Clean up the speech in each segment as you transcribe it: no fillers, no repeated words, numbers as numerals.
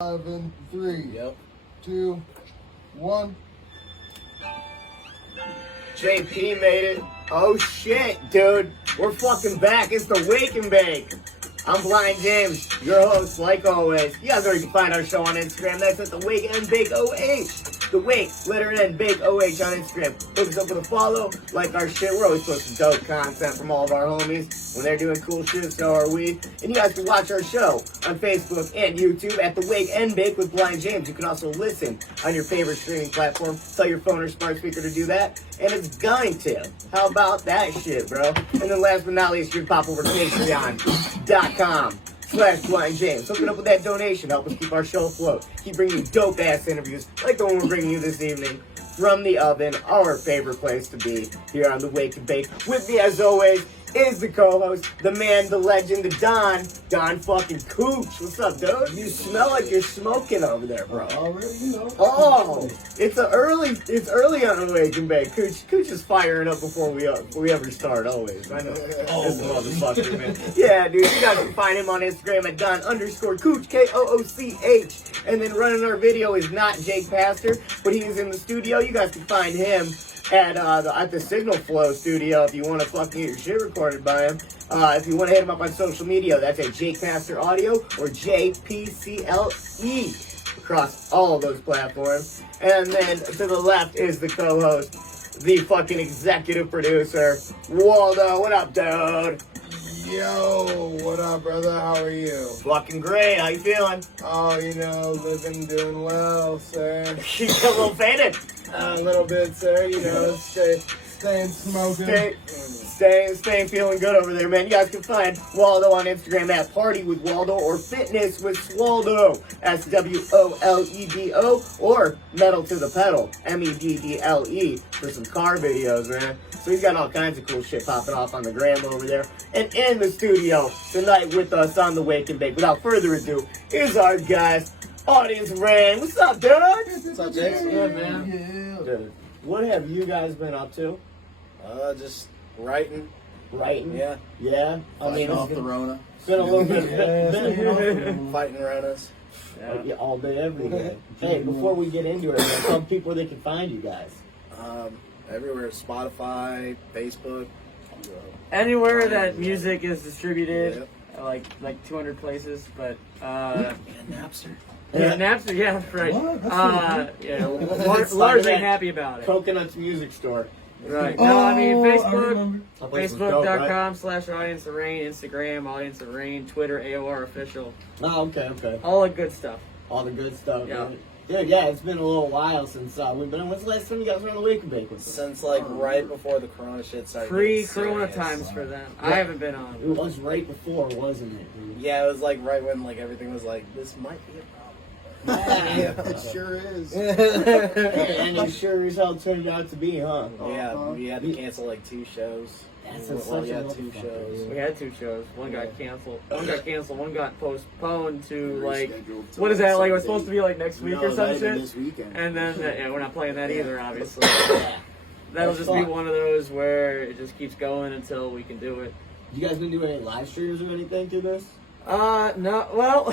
5 and 3. Yep. 2, 1. JP made it. Oh shit, dude. We're fucking back. It's the Wake and Bake. I'm Blind James, your host, like always. You guys already can find our show on Instagram. That's at the Wake and Bake OH. The Wake, letter N, Bake OH on Instagram. Hook us up with a follow, like our shit. We're always posting dope content from all of our homies. When they're doing cool shit, so are we. And you guys can watch our show on Facebook and YouTube at the Wake and Bake with Blind James. You can also listen on your favorite streaming platform. Tell your phone or smart speaker to do that, and it's going to. How about that shit, bro? And then last but not least, you can pop over to Patreon.com/Blind James. Hook it up with that donation. Help us keep our show afloat. Keep bringing you dope-ass interviews like the one we're bringing you this evening from the oven, our favorite place to be here on the Wake and Bake. With me, as always, is the co-host, the man, the legend, the Don fucking Cooch. What's up, dude? You smell like you're smoking over there, bro. Already, you know. Oh, it's early on the Wake and Bake. Cooch is firing up before we ever start, always. I know. This motherfucker, man. Yeah, dude, you guys can find him on Instagram at Don_Cooch, Kooch. And then running our video is not Jake Pastor, but he is in the studio. You guys can find him at the Signal Flow studio if you want to fucking get your shit recorded by him. If you want to hit him up on social media, that's at Jake Pastor Audio or JPCLE across all of those platforms. And then to the left is the co-host, the fucking executive producer, Waldo. What up, dude? Yo, what up, brother? How are you? Fucking great. How you feeling? Oh, you know, living, doing well, sir. You got a little faded. A little bit, sir. You know, staying smoking. Staying feeling good over there, man. You guys can find Waldo on Instagram at Party with Waldo or Fitness with Swaldo. That's WOLEDO or Metal to the Pedal, MEDDLE for some car videos, man. So he's got all kinds of cool shit popping off on the gram over there. And in the studio tonight with us on the Wake and Bake, without further ado, is our guest, Audience Rain. What's up, dude? What's up, Jake? Yeah, man. Dude, what have you guys been up to? Just writing. Writing? Yeah. Yeah? Fighting off the Rona. It's been a little bit. Fighting Ronas. Yeah, all day, every day. Hey, before we get into it, man, tell people where they can find you guys. Everywhere. Spotify, Facebook. Anywhere that music is distributed, Yep. like 200 places, but And Napster. yeah, Napster, yeah, right. What? Yeah, It's Lars like ain't that happy about it. Coconut's music store. Right. No, I mean I Facebook, remember. That place was dope, right? Facebook.com/Audience of Rain, Instagram, Audience of Rain, Twitter, AOR official, Oh, okay. all the good stuff. All the good stuff. Yeah. Man. Dude, yeah, it's been a little while since we've been on. When's the last time you guys were on the Wake and Bake with us? Since right before the Corona shit started. Pre-Corona getting times serious. for them. Yeah. I haven't been on. It was right before, wasn't it, dude? Yeah, it was like right when everything was like, this might be a problem. Yeah, it sure is. And it sure as hell turned out to be, huh? Yeah, we had to cancel 2 shows. That's Well, such we a had 2 motherfucker, shows. dude. We had 2 shows. One got canceled. One got postponed to Rescheduled to what is that? Like it was some supposed to be next week or some shit. This weekend. And then we're not playing that either, obviously. That'll just be one of those where it just keeps going until we can do it. You guys been doing any live streams or anything through this? No. Well,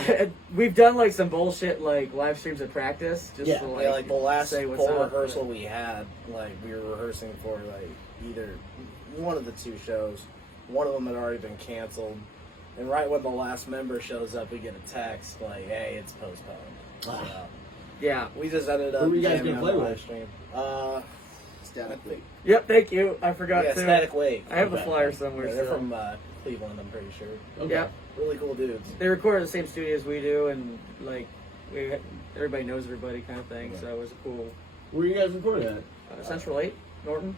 we've done some bullshit live streams at practice. Just Yeah. to, Yeah, the last say what's full up. rehearsal we had, we were rehearsing for either one of the 2 shows. One of them had already been canceled, and right when the last member shows up, we get a text hey, it's postponed. So, Yeah. we just ended up. Who were you guys jamming gonna on play the with? live stream. Static Wake. Yep. Thank you. I forgot Yeah, to. Static Wake. I have the Okay. flyer somewhere. They're still. from Cleveland, I'm pretty sure. Okay. Yeah. Really cool dudes. They record at the same studio as we do, and everybody knows everybody kind of thing. So it was cool. Where you guys recording at? Central 8, Norton,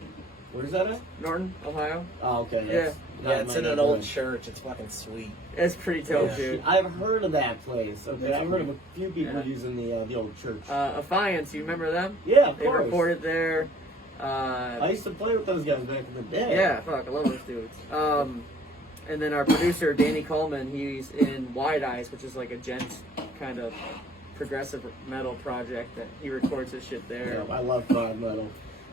Where's that at? Norton, Ohio. Oh, okay. Yeah. that's not Yeah, it's my in an neighborhood. old church. It's fucking sweet. It's pretty dope, Yeah. dude. I've heard of that place. Okay, I've heard of a few people Yeah. using the old church. Affiance, you remember them? Yeah, of They course. recorded there. I used to play with those guys back in the day. Yeah, fuck, I love those dudes. And then our producer, Danny Coleman, he's in Wide Eyes, which is like a gent kind of progressive metal project that he records his shit there. Yeah, I love prog metal.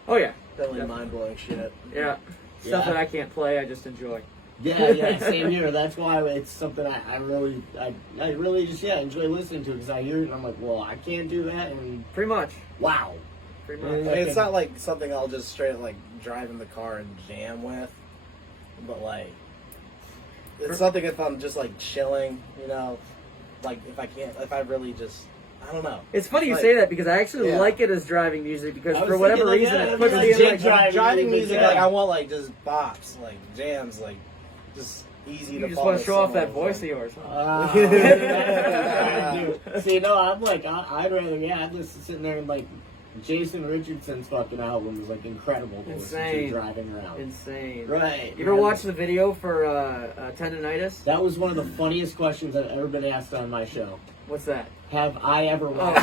Oh, yeah. Definitely Yeah. mind blowing shit. Yeah. Stuff Yeah. that I can't play, I just enjoy. Yeah, same here. That's why it's something I really just enjoy listening to, because I hear it and I'm like, well, I can't do that, and Pretty much. wow. Pretty much. I mean, it's not like something I'll just straight up like drive in the car and jam with, but like it's something if I'm just like chilling, you know, like if I really just, I don't know. It's funny you Like, say that because I actually yeah. like it as driving music because I was for whatever thinking, reason like, it puts yeah, me in jig like driving music, yeah. like I want like just bops, like jams, like just easy you to just follow. want to show off that someone, voice of yours. See, no, I'm like, I'd rather, I'd listen sitting there and like, Jason Richardson's fucking album is like incredible to listen to Insane. driving around. Insane. Right. You ever watch the video for tendonitis? That was one of the funniest questions I've ever been asked on my show. What's that? Have I ever Oh. watched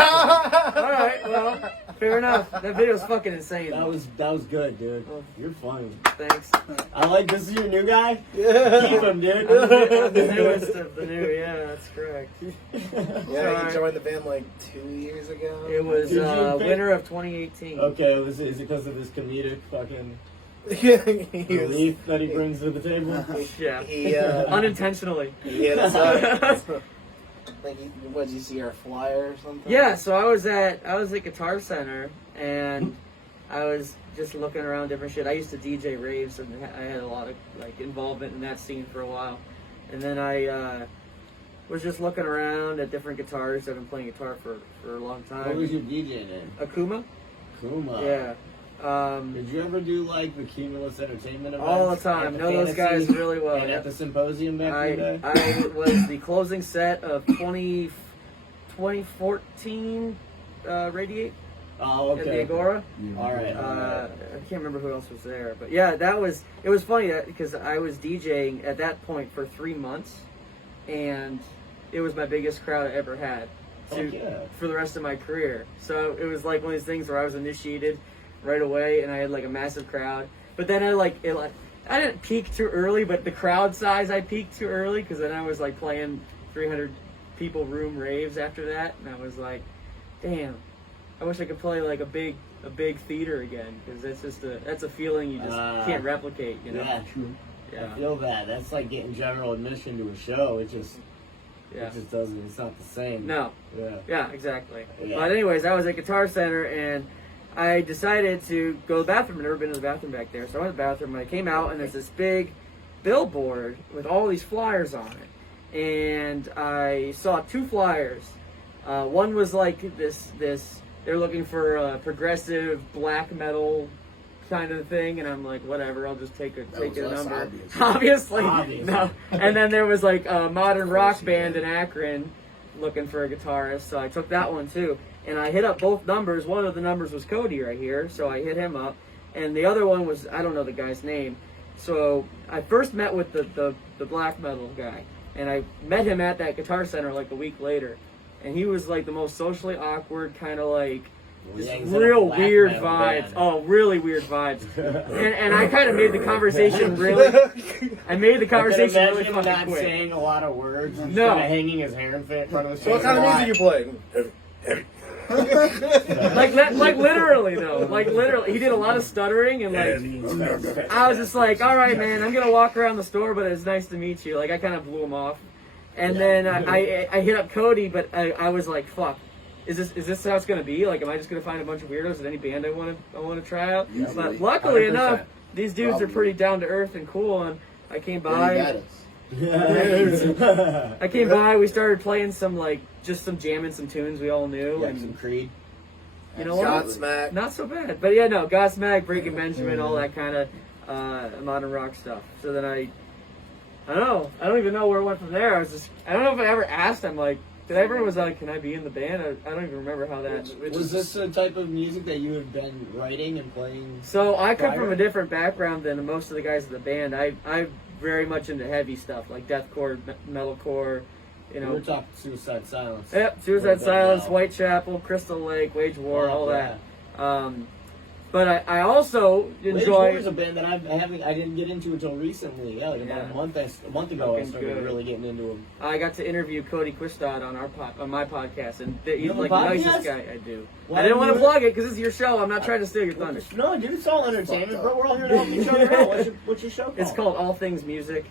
All right, well, fair enough. That video's fucking insane. That was good, dude. Oh. You're funny. Thanks. I like this. Is your new guy? Yeah. Keep him, dude. The newest of the new, yeah, that's correct. Yeah, you joined the band like 2 years ago. It was Did you pick- winter of 2018. Okay, is it because of his comedic fucking he was, relief that he brings to the table? Yeah. he Unintentionally. he hit us up. Like, what, did you see our flyer or something? Yeah, so I was at Guitar Center and I was just looking around different shit. I used to DJ raves and I had a lot of like involvement in that scene for a while. And then I was just looking around at different guitars. I've been playing guitar for a long time. What was your DJ name? Akuma? Kuma. Yeah. Did you ever do like the Cumulus Entertainment events? All the time. At the Know those Fantasy guys really well. And Yeah. at the Symposium back in the day? I was the closing set of 2014 Radiate Oh, at the okay. Agora. All right. I can't remember who else was there, but yeah, it was funny because I was DJing at that point for 3 months, and it was my biggest crowd I ever had for the rest of my career. So it was like one of these things where I was initiated right away, and I had like a massive crowd. But then I didn't peak too early, but the crowd size I peaked too early because then I was like playing 300 people room raves after that, and I was like, damn. I wish I could play like a big theater again because that's a feeling you just can't replicate, you know. Yeah, true. Yeah. I feel that. That's like getting general admission to a show. It just doesn't. It's not the same. No. Yeah. Yeah, exactly. Yeah. But anyways, I was at Guitar Center and I decided to go to the bathroom. I've never been to the bathroom back there, so I went to the bathroom and I came out and there's this big billboard with all these flyers on it, and I saw 2 flyers. One was like this. They're looking for a progressive black metal kind of thing, and I'm like, whatever, I'll just take a number. Obviously, no. And then there was like a modern rock band in Akron looking for a guitarist, so I took that one too. And I hit up both numbers. One of the numbers was Cody right here, so I hit him up, and the other one was, I don't know the guy's name. So I first met with the black metal guy, and I met him at that Guitar Center like a week later. And he was like the most socially awkward, kind of like just real weird vibes. Oh, really weird vibes. and I kind of made the conversation really. I made the conversation really fucking not quick. saying a lot of words. And No. kind of hanging his hair in front of the So what kind of music you playing? like literally though, like literally, he did a lot of stuttering and like. I was just like, all right, man, I'm gonna walk around the store, but it's nice to meet you. Like I kind of blew him off. And then I hit up Cody, but I was like, fuck, is this how it's gonna be? Like, am I just gonna find a bunch of weirdos at any band I want to try out? Yeah, but luckily 100%. enough, these dudes are pretty down to earth and cool. And I came by. I came by. We started playing some some jamming some tunes we all knew. And some Creed. you know what? Godsmack. Not so bad. But yeah, no, Godsmack, Breaking Benjamin, all that kind of modern rock stuff. So then I don't know. I don't even know where it went from there. I don't know if I ever asked him, like, did I ever was like, can I be in the band? I don't even remember how that. Was this the type of music that you have been writing and playing? So I come from a different background than most of the guys in the band. I'm very much into heavy stuff, like deathcore, metalcore, you know. We're talking Suicide Silence. Yep, Suicide Silence, Whitechapel, Crystal Lake, Wage War, all that. But I also enjoy. Wage War is a band that I didn't get into until recently. Yeah, like about a month ago, I started really getting into them. I got to interview Cody Quistad on my podcast, and he's have a like the podcast? nicest guy I do. Why I didn't want to do you- plug it because it's your show. I'm not trying to steal your thunder. No, dude, it's all entertainment, bro. We're all here to help each other out. What's your show called? It's called All Things Music.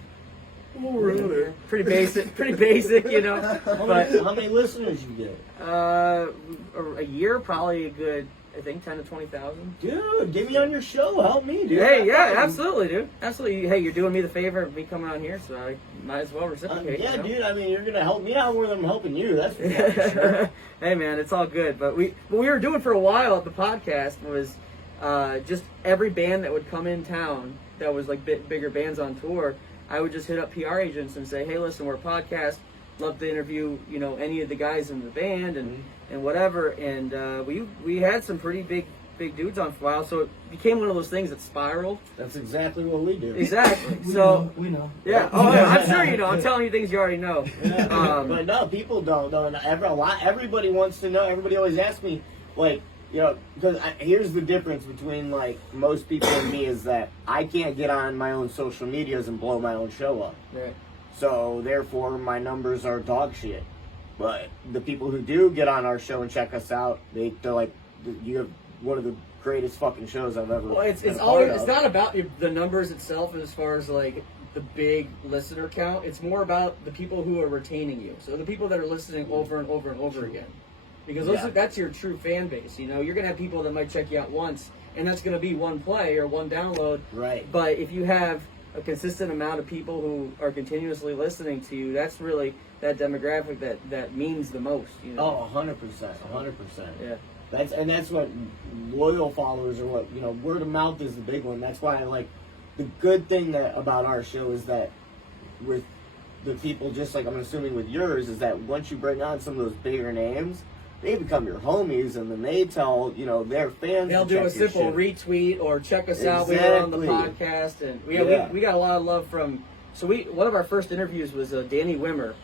Oh, really? Pretty basic, you know. But How many listeners you get? a year, probably a good, I think 10 to 20,000. Dude, get me on your show. Help me, dude. Hey, yeah, absolutely, dude. Absolutely. Hey, you're doing me the favor of me coming on here, so I might as well reciprocate. Yeah, you know? dude. I mean, you're gonna help me out more than I'm helping you. That's for sure. Hey, man, it's all good. But what we were doing for a while at the podcast was just every band that would come in town that was like bigger bands on tour, I would just hit up PR agents and say, hey, listen, we're a podcast. Love to interview, you know, any of the guys in the band and whatever. And we had some pretty big dudes on for a while, so it became one of those things that spiraled. That's exactly what we do. Exactly. We know. Yeah. Oh, I'm sure you know. I'm telling you things you already know. But no, people don't know. And everybody wants to know. Everybody always asks me, like, you know, because here's the difference between like most people and me is that I can't get on my own social medias and blow my own show up. Right. So therefore, my numbers are dog shit. But the people who do get on our show and check us out, they're like, you have one of the greatest fucking shows I've ever. Well, it's been a always part it's of. not about the numbers itself as far as like the big listener count. It's more about the people who are retaining you. So the people that are listening over and over and over again, because that's your true fan base. You know, you're gonna have people that might check you out once, and that's gonna be one play or one download. Right. But if you have a consistent amount of people who are continuously listening to you, that's really that demographic that means the most. You know? Oh, 100%, 100%. Yeah. That's what loyal followers are. What, you know, word of mouth is the big one. That's why I like the good thing about our show is that with the people, just like I'm assuming with yours, is that once you bring on some of those bigger names, they become your homies, and then they tell, you know, their fans. They'll to do a check your simple shit. retweet or check us out. We were on the Exactly. podcast, and we got a lot of love from. So one of our first interviews was Danny Wimmer.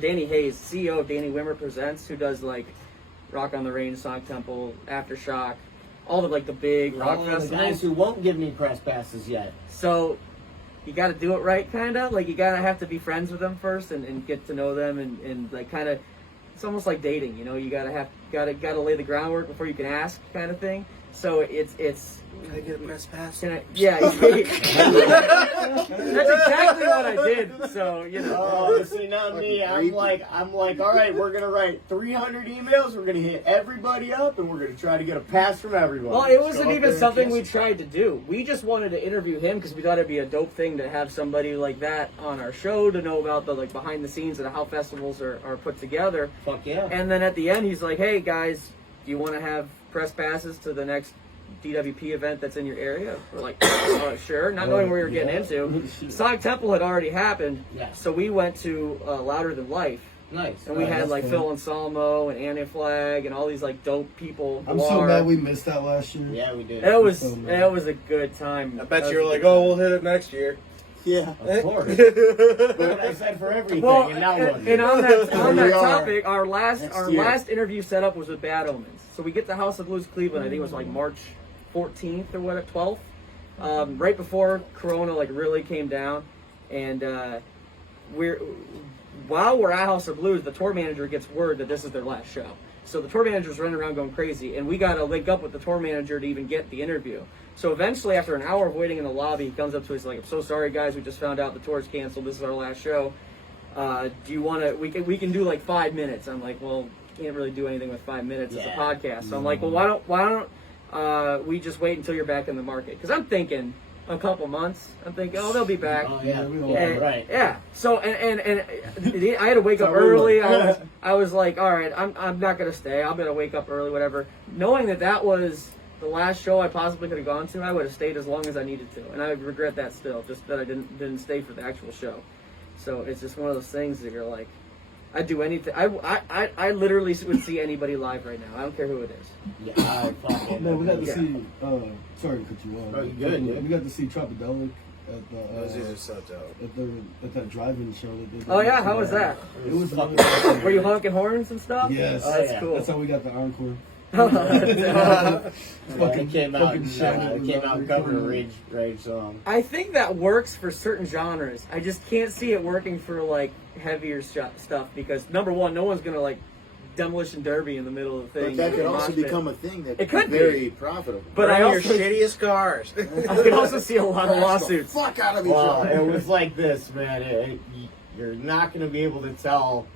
Danny Hayes, CEO of Danny Wimmer Presents, who does like Rock on the Range, Sonic Temple, Aftershock, all the big rock All the festivals. guys who won't give me press passes yet. So you got to do it right, kind of. Like you got to have to be friends with them first and get to know them and like kind of. It's almost like dating, you know. You gotta lay the groundwork before you can ask, kind of thing. So it's. Can I get a press pass? Yeah. That's exactly what I did. So you know. Oh, see, not me. I'm like, all right, we're gonna write 300 emails. We're gonna hit everybody up, and we're gonna try to get a pass from everybody. Well, it wasn't even something we tried to do. We just wanted to interview him because we thought it'd be a dope thing to have somebody like that on our show to know about the like behind the scenes and how festivals are put together. Fuck yeah. And then at the end, he's like, "Hey guys, do you want to have press passes to the next DWP event that's in your area?" We're like, sure, not knowing what we were getting into. Sonic Temple had already happened, so we went to Louder Than Life. Nice. And we had like fun. Phil Anselmo and Annie Flag and all these like dope people. I'm so glad we missed that last year. Yeah, we did. It was a good time. I bet you were like, oh, we'll hit it next year. Yeah. Of course. That's what I said for everything. Well, and now what? and on that we are. topic, our Next year. last interview setup was with Bad Omens. So we get to House of Blues Cleveland. I think it was like March 14th or what, 12th, right before Corona like really came down, and while we're at House of Blues, the tour manager gets word that this is their last show. So the tour manager's running around going crazy, and we got to link up with the tour manager to even get the interview. So eventually, after an hour of waiting in the lobby, he comes up to us like, "I'm so sorry, guys. We just found out the tour's canceled. This is our last show. Do you want to? We can do like 5 minutes." I'm like, "Well, can't really do anything with 5 minutes. It's a podcast." So I'm like, "Well, why don't we just wait until you're back in the market?" Because I'm thinking a couple months. I'm thinking, oh, they'll be back. Oh, yeah. And- Yeah. So and I had to wake up early. I was like, all right, I'm not gonna stay. I'm gonna wake up early, whatever. Knowing that was the last show I possibly could have gone to, I would have stayed as long as I needed to, and I regret that still, just that I didn't stay for the actual show. So it's just one of those things that you're like, I'd do anything. I literally would see anybody live right now. I don't care who it is. Yeah, I fucking. Man, we got to Yeah. see. Sorry to cut you off. Oh, you good, dude. We got to see Tropidelic at Those the are so dope. at that drive-in show that they did. Oh yeah, how was that? It was fucking fucking. Were you honking horns and stuff? Yes. Oh, that's yeah. cool. That's how we got the encore. It came out. fucking shiny. It came out covering a rage song. I think that works for certain genres. I just can't see it working for like heavier stuff because number one, no one's gonna like demolition derby in the middle of the thing. But that could Mosh also pit. become a thing that It could be. very profitable. But Bring I your also shittiest cars. I could also see a lot of Crash lawsuits. the fuck out of each Well, other. it was like this, man. You're not gonna be able to tell.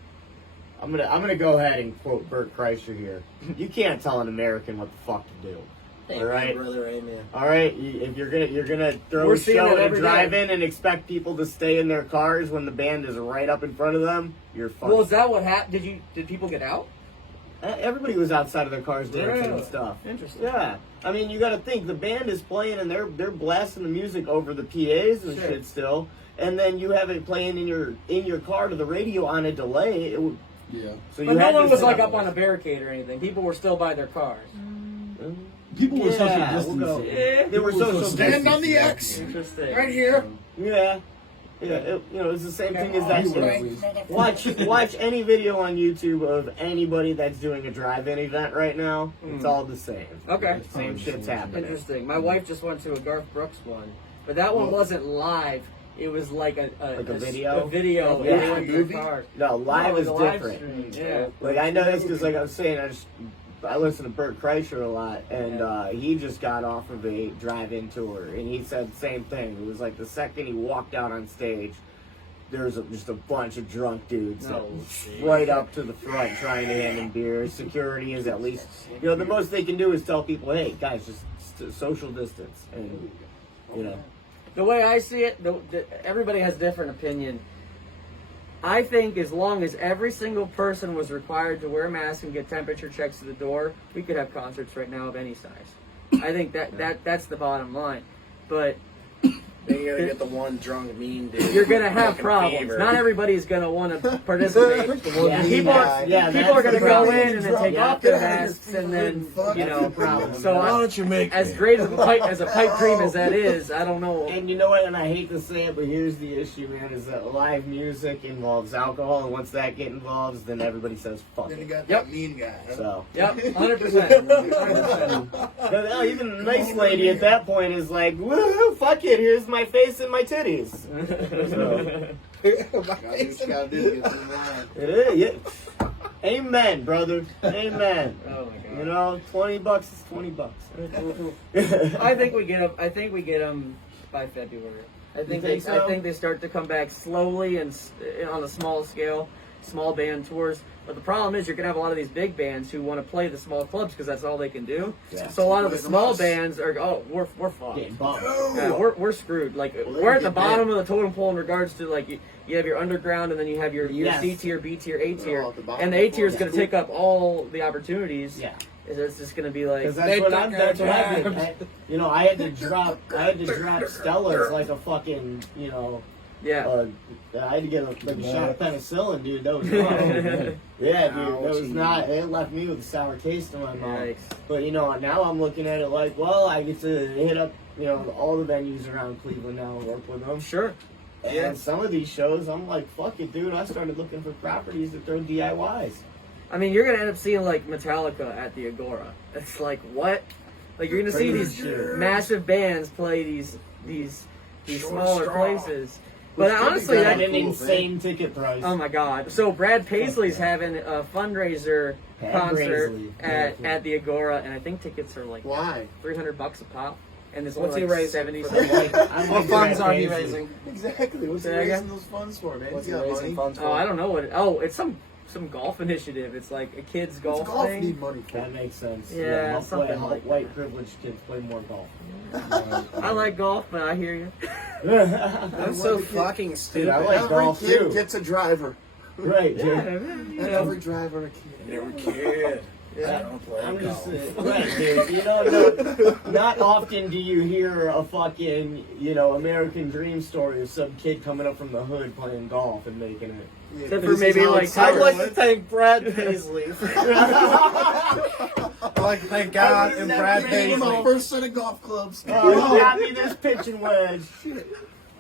I'm gonna go ahead and quote Bert Kreischer here. You can't tell an American what the fuck to do. All right, brother, amen. all right. If you're gonna throw We're a seeing show it at a every drive-in and expect people to stay in their cars when the band is right up in front of them, you're fucked. Well, is that what happened? Did people get out? Everybody was outside of their cars dancing and stuff. Interesting. Yeah, I mean, you got to think the band is playing and they're blasting the music over the PAs and Sure. shit still, and then you have it playing in your car to the radio on a delay. Yeah. So you But no had one to was set like up on a barricade or anything. People were still by their cars. People were social Yeah, distancing. we'll go. Yeah. They were social Stand on the distancing. X. Interesting. Right here. Yeah, yeah. It's the same thing as that. Right. Watch any video on YouTube of anybody that's doing a drive-in event right now. It's all the same. Okay. Same shit's happening. Interesting. My wife just went to a Garth Brooks one, but that one wasn't live. It was like a video? A video. Yeah. They were in their cars. No, live No, it is was a live different. stream, yeah. Like I know this because, like I was saying, I listen to Bert Kreischer a lot, and he just got off of a drive-in tour, and he said the same thing. It was like the second he walked out on stage, there's just a bunch of drunk dudes Oh, right up to the front trying to hand him beer. Security is at least, the most they can do is tell people, hey, guys, just social distance, and The way I see it, everybody has different opinion. I think as long as every single person was required to wear a mask and get temperature checks to the door, we could have concerts right now of any size. I think that's the bottom line. But Then you're gonna get the one drunk mean dude. you're gonna have fucking problems. fever. Not everybody's gonna want to participate. Yeah, People are that's gonna the go problem. in and then take Yeah. off their masks and then problem. So Why don't you make as me? great as a pipe dream as that is, I don't know. And you know what? And I hate to say it, but here's the issue, man: is that live music involves alcohol, and once that gets involved, then everybody says "fuck Then you it." got Yep. that mean guy. So, Yep, 100%. but, even the nice lady at that point is like, "Woohoo! Fuck it! Here's my face and my titties." So, Gotta do what you gotta do to get through the line. it is. Yeah. Amen, brother. Amen. Oh my god. $20 is $20. I think we get them by February. I think so? I think they start to come back slowly and on a small scale, small band tours. But the problem is you're gonna have a lot of these big bands who want to play the small clubs because that's all they can do. Yeah. So a lot of the small bands are we're fucked. Getting bumped. Yeah, we're screwed. Like Well, we're at the get bottom of the totem pole in regards to like you have your underground and then you have your Yes. C tier, B tier, A tier, at the bottom and the A tier is before going to take up all the opportunities. Yeah. It's just going to be like Because that's what I did. I had to drop Stellas like a fucking, yeah. I had to get a shot of penicillin, dude. That was wrong. Yeah, dude. That was not. It left me with a sour taste in my mouth. Yikes. But now I'm looking at it like, well, I get to hit up, all the venues around Cleveland now and work with them. Sure. And some of these shows, I'm like, fuck it, dude. I started looking for properties that throw DIYs. I mean, you're going to end up seeing like Metallica at the Agora. It's like what? Like you're going to see these massive bands play these smaller places. But honestly, At that an insane ticket price. oh my god! So Brad Paisley's having a fundraiser Brad concert Paisley. at the Agora, and I think tickets are like Why? $300 a pop. And there's What's only he like raising 70 for something. What funds are you raising? Exactly. What's he Say that raising again? those funds for, man? What's He's he got raising money. funds for? Oh, I don't know what. It's some golf initiative. It's like a kids golf, What's golf thing. need money for? That makes sense. Yeah, help something help like white privileged kids play more golf. I like golf, but I hear you. That's so fucking Dude, stupid. I like Every golf kid too. gets a driver. Right, dude. And every driver a kid. Every kid. Yeah. I don't play I'm just golf. right, dude. No, not often do you hear a fucking, American dream story of some kid coming up from the hood playing golf and making it. Yeah, Except this for is maybe how like it's I'd like started. to thank Brad Paisley. I'd like to thank God and Brad Bringing my Paisley. first set of golf clubs. Oh, you got me this pitching wedge.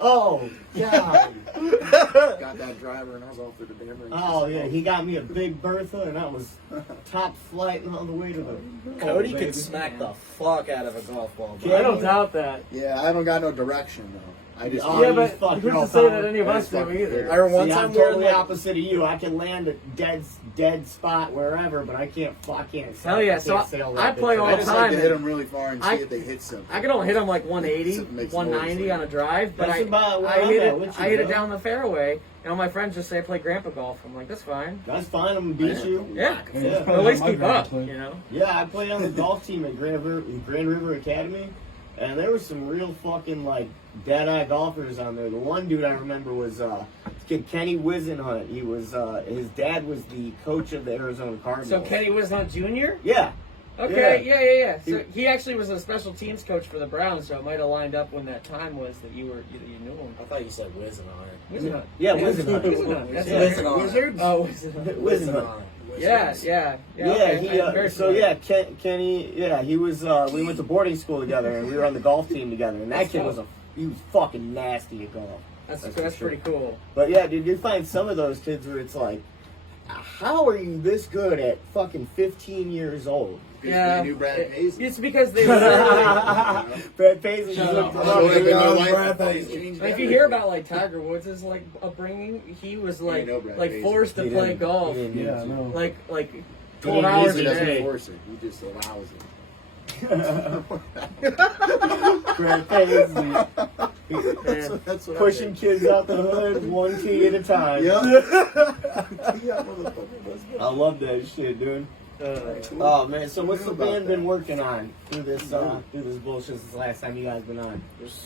Oh, God. Got that driver and I was all through the damn ring. Oh, yeah, he got me a big Bertha, and I was top flight and all the way to the... Cody baby. could smack the fuck out of a golf ball. Yeah. I don't doubt that. Yeah, I haven't got no direction though. I just Oh, yeah, you but fuck who's girl to say power. that any of us That's do fucking either? weird. I remember one See, time I'm we were totally like, opposite of you. I can land a dead spot wherever, but I can't. Hell yeah, so I play all I the just time. like to hit them really far and see I- if they hit something. I can only hit them like 180, Something makes 190 noise, on a drive, but That's about where I I'm hit at it. with you, I hit it bro. down the fairway, and all my friends just say I play grandpa golf. I'm like, that's fine. That's fine. I'm gonna beat you. Yeah, Yeah. but at least keep up, you know. Yeah, I played on the golf team at Grand River Academy, and there was some real fucking like dead-eye golfers on there. The one dude I remember was Kenny Wisenhunt. He was his dad was the coach of the Arizona Cardinals. So Kenny Wisnot Jr. Yeah. Okay, yeah. So he actually was a special teams coach for the Browns, so it might have lined up when that time was that you knew him. I thought you said whizzing on it. Wisnot. Yeah, Wisenhunt. Wisenhunt. That's Yeah. it. Wisenhunt. Wizards? Oh, Wisenhunt. Whizzing Wisenhunt. on it. Yeah. Yeah, Okay. he, I'm very so familiar. yeah, Kenny, yeah, he was, we went to boarding school together, and we were on the golf team together, and that kid was he was fucking nasty at golf. That's for sure. pretty cool. But yeah, dude, you find some of those kids where it's like, how are you this good at fucking 15 years old? Yeah, They knew Brad Paisley. it's because they were. Brad Paisley Shut just up. looked Oh, around. they've been my life. Brad I Paisley. changed Like, if you everything. hear about like Tiger Woods' like upbringing, he was like know Brad like Paisley. forced to He play didn't- golf, he didn't need Yeah, I to. know. like He 12 didn't hours use a it He doesn't day. force it. He just allows it. Brad Paisley Man. That's what pushing kids out the hood one tee at a time. Yeah. Yeah, motherfucker, let's go. I love that shit, dude. Oh man, so what's the About band that. been working on through this bullshit since the last time you guys been on? Just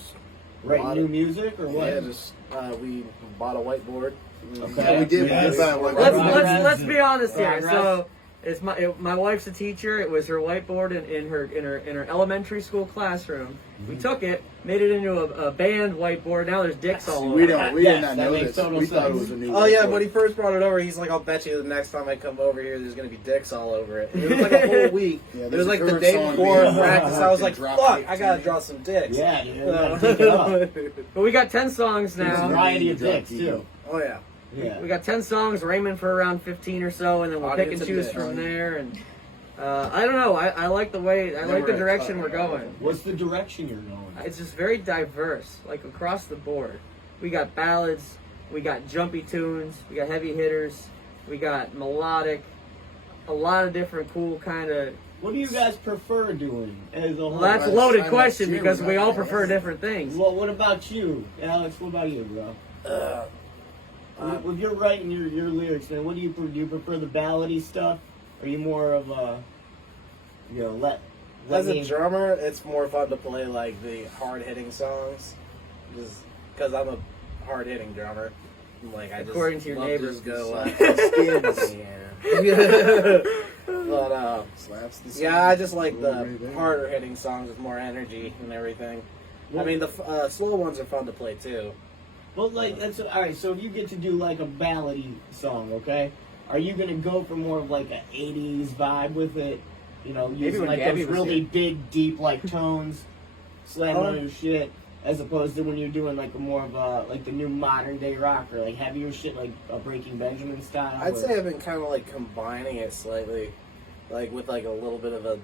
Writing new music or what? Yeah, just we bought a whiteboard. Okay. Yeah, we did. Yes. We did buy one. Let's be honest here. Progress. So it's my wife's a teacher. It was her whiteboard in her elementary school classroom. We took it, made it into a band whiteboard. Now there's dicks all over. We it. did Yes, not that know makes this. total We thought it sense. was a new. Oh yeah, report. when he first brought it over, he's like, "I'll bet you the next time I come over here, there's gonna be dicks all over it." It was like a whole week. Yeah, It there's was a like the current day song before being practice. I was dropped like, and "Fuck, dropped I gotta 18. draw some dicks." Yeah, dude. Gotta take it up. But we got 10 songs There's a now. variety of dicks too. Oh yeah. Yeah. We got 10 songs. We're aiming for around 15 or so, and then we'll pick and Audience choose and from dicks. there. And I don't know. I like the way. I like the direction we're going. What's the direction you're going? It's just very diverse, like across the board. We got ballads, we got jumpy tunes, we got heavy hitters, we got melodic, a lot of different cool kind of. What do you guys prefer doing as a whole? Well, that's a Right, loaded I'm question not because sure we all about that. prefer different things. Well, what about you, Alex? What about you, bro? When you're writing your lyrics, man, what do you prefer the ballady stuff? Are you more of a, let As a me- drummer, it's more fun to play like the hard hitting songs, just because I'm a hard hitting drummer. Like I just According to your love neighbors, go skids. yeah. But Slaps the yeah, I just like Ooh, the right there. harder hitting songs with more energy and everything. I mean, the slow ones are fun to play too. Well, like that's all right. So if you get to do like a ballady song, okay, are you gonna go for more of like an '80s vibe with it? Using when like Gabby those was really here. big, deep like tones, slamming Oh. on your shit, as opposed to when you're doing like a more of a like the new modern day rocker, like heavier shit, like a Breaking Benjamin style. I'd or- say I've been kind of like combining it slightly, like with like a little bit of a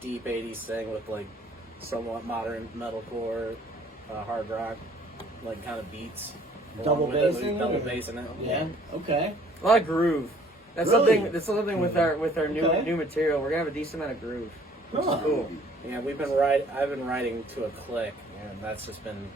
deep '80s thing with like somewhat modern metalcore, hard rock, like kind of beats. Double along with it, bass in it, double or- bass in it. Yeah. Okay. A lot of groove. That's Really? something. That's something with our new Okay. new material. We're gonna have a decent amount of groove, which Huh. is cool. Yeah, I've been writing to a click, and that's just been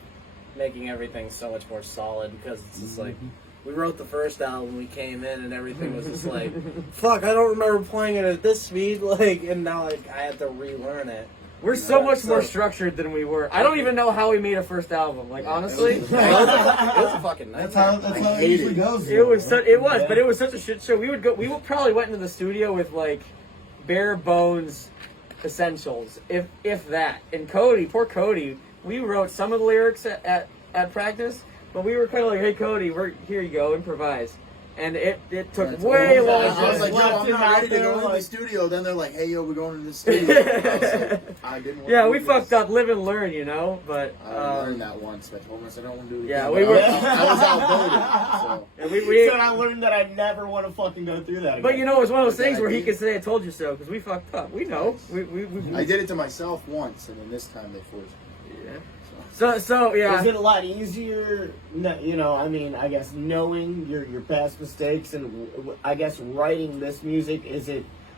making everything so much more solid because it's just like we wrote the first album, we came in, and everything was just like, fuck, I don't remember playing it at this speed, like, and now like I had to relearn it. We're so Yeah, much more so- structured than we were. I don't even know how we made a first album. Like honestly, It was a fucking nightmare. That's how it usually goes. it was Yeah. but it was such a shit show. We probably went into the studio with like bare bones essentials, if that. And poor Cody, we wrote some of the lyrics at practice, but we were kind of like, hey Cody, here you go, improvise. And it took That's way all. longer. I was like, yo, Left I'm him not out ready to there, go into the like- studio. Then they're like, hey, yo, we're going to the studio. I was like, I didn't want Yeah, to we do fucked this. up, live and learn, But I learned that once. I told myself I don't want to do it Yeah, again. we But were- I was outvoted. So. and we So I learned that I never want to fucking go through that again. but it was one of those But things then where I he did. could say, I told you so, because we fucked up. We know. We I did it to myself once, and then this time they forced me. Yeah. So yeah. Is it a lot easier, you know, I mean, I guess knowing your past mistakes and I guess writing this music,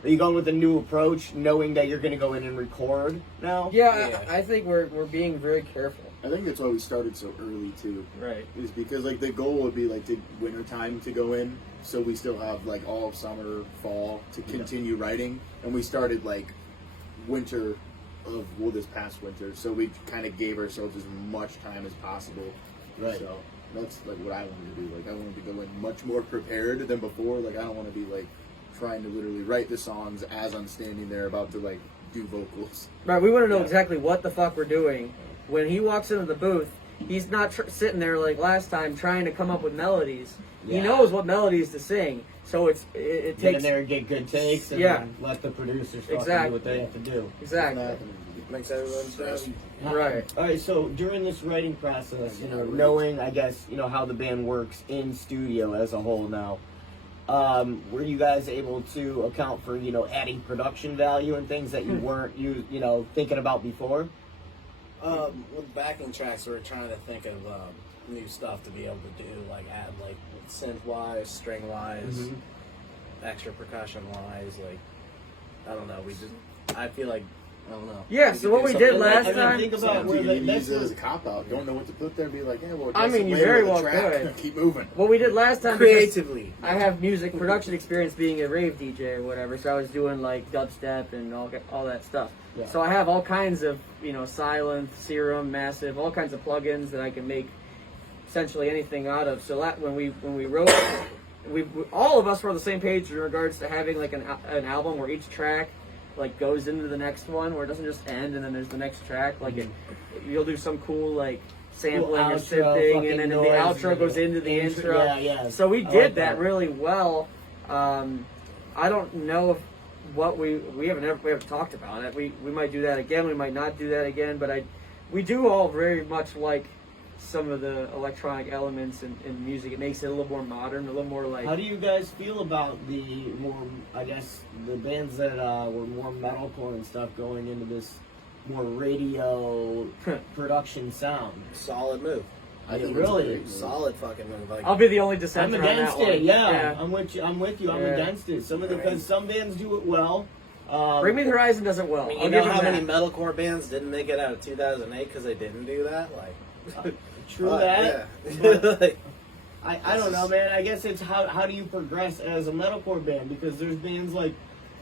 are you going with a new approach, knowing that you're going to go in and record now? Yeah, I think we're being very careful. I think that's why we started so early too. Right. Is because like the goal would be like the winter time to go in, so we still have like all of summer, fall to continue writing, and we started like winter of this past winter, so we kind of gave ourselves as much time as possible. Right. So that's like what I wanted to do. Like I wanted to go in much more prepared than before. Like I don't want to be like trying to literally write the songs as I'm standing there about to like do vocals. Right. We want to know exactly what the fuck we're doing. When he walks into the booth, he's not sitting there like last time trying to come up with melodies. Yeah. He knows what melodies to sing, so it Get takes in there and get good takes and then let the producers fucking do what they have to do. Exactly. Makes everyone's happy. Right. All right, so during this writing process, you know, knowing, I guess, you know, how the band works in studio as a whole now, were you guys able to account for, you know, adding production value and things that you weren't, you know, thinking about before? With backing tracks, we're trying to think of new stuff to be able to do, like add like synth-wise, string-wise, extra percussion-wise. Like I don't know. I feel like I don't know. Yeah. So what we did last time. Think about where you use it as a cop out. Don't know what to put there. Be like, yeah, well, I mean, you very well could. Keep moving. What we did last time, Creatively. I have music production experience being a rave DJ or whatever, so I was doing like dubstep and all that stuff. Yeah. So I have all kinds of, you know, Silent, Serum, Massive, all kinds of plugins that I can make essentially anything out of. So when we wrote, we all of us were on the same page in regards to having like an album where each track like goes into the next one, where it doesn't just end and then there's the next track. Like you'll do some cool like sampling or synthing, and then the outro goes into the intro. Yeah. So we did that really well. I don't know if we haven't talked about it. We might do that again. We might not do that again. But we do all very much like some of the electronic elements in music. It makes it a little more modern, a little more like. How do you guys feel about the more, I guess, the bands that were more metalcore and stuff going into this more radio production sound? Solid move. I think really solid fucking move. Like, I'll be the only dissenter I'm against on that it. one. Yeah, I'm with you. I'm against it. Because some bands do it well. Bring Me the Horizon does it well. I mean, you know how many metalcore bands didn't make it out of 2008 because they didn't do that? Like, true that. Yeah. But I don't know, man. I guess it's how do you progress as a metalcore band? Because there's bands like,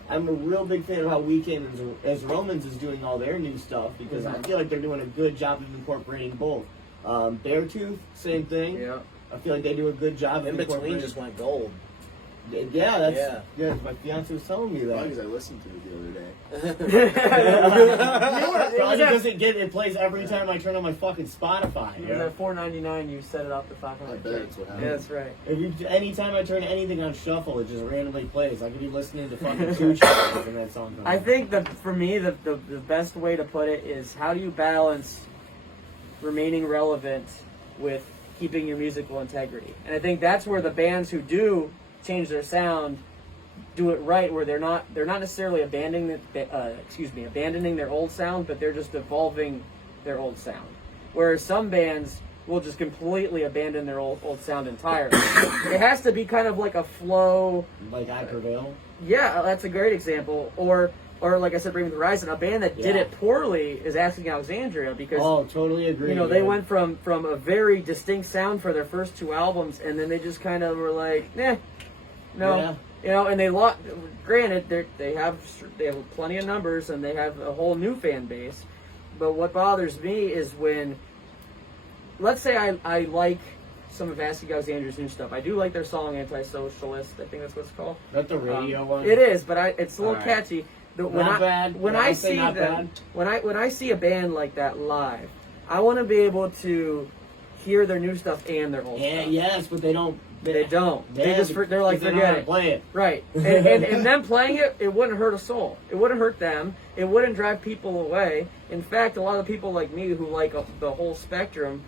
I'm a real big fan of how Weekend as Romans is doing all their new stuff, because I feel like they're doing a good job of incorporating both. Beartooth, same thing. Yeah. I feel like they do a good job of In Between incorporating. just went gold. Yeah, my fiance was telling me As long that. as I listened to it the other day. Probably because it plays every time I turn on my fucking Spotify. It was at $4.99. You set it up to $500. I bet that's what happened. Yeah, that's right. Anytime I turn anything on shuffle, it just randomly plays. I could be listening to fucking Two Chainz and that song comes I on. think that for me, the best way to put it is, how do you balance remaining relevant with keeping your musical integrity? And I think that's where the bands who do change their sound do it right, where they're not necessarily abandoning their old sound, but they're just evolving their old sound. Whereas some bands will just completely abandon their old sound entirely. It has to be kind of like a flow. Like I Prevail. Yeah, that's a great example. Or like I said, Bring Me the Horizon, a band that did it poorly is Asking Alexandria, because totally agree. you know, they went from a very distinct sound for their first two albums, and then they just kind of were like, no, you know, and they lost. Granted, they have plenty of numbers and they have a whole new fan base, but what bothers me is when, let's say I like some of Asking Alexandria's new stuff. I do like their song Anti-Socialist. I think that's what it's called. That's the radio one. It is, but it's a little catchy. When I see a band like that live, I want to be able to hear their new stuff and their old stuff. Yes, but they don't. They don't. They're like, forget it. Play it. Right. And them playing it wouldn't hurt a soul. It wouldn't hurt them. It wouldn't drive people away. In fact, a lot of people like me who like the whole spectrum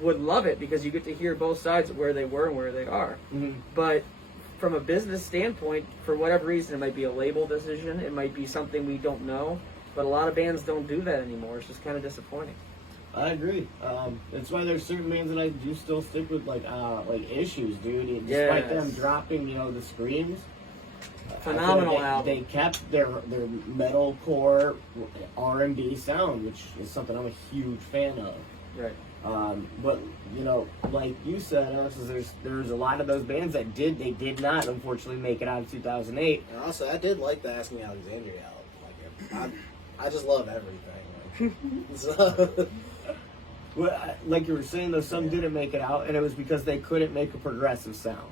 would love it, because you get to hear both sides of where they were and where they are. Mm-hmm. But from a business standpoint, for whatever reason, it might be a label decision. It might be something we don't know. But a lot of bands don't do that anymore. It's just kind of disappointing. I agree. That's why there's certain bands that I do still stick with, like Issues, dude. And despite them dropping, the screams. Phenomenal album. They kept their metalcore R&B sound, which is something I'm a huge fan of. Right. But like you said, Alex, there's a lot of those bands that did not unfortunately make it out of 2008. And also, I did like the Asking Alexandria album. Like, I just love everything. Like, so. Well, like you were saying, though, some didn't make it out, and it was because they couldn't make a progressive sound.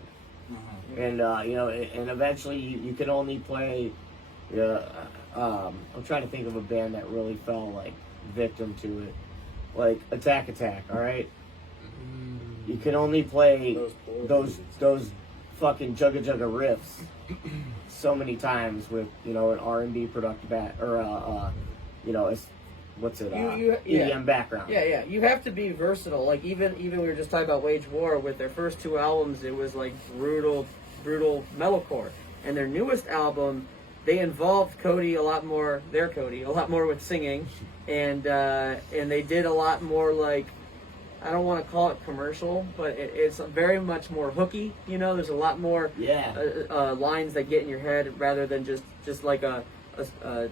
And and eventually you can only play. I'm trying to think of a band that really fell like victim to it, like Attack Attack. All right, you can only play those fucking jugga jugga riffs so many times with an R&B productive EDM background. Yeah. You have to be versatile. Like even we were just talking about Wage War. With their first 2 albums, it was like brutal metalcore. And their newest album, they involved Cody a lot more with singing, and they did a lot more, like, I don't want to call it commercial, but it's very much more hooky. There's a lot more lines that get in your head rather than just like a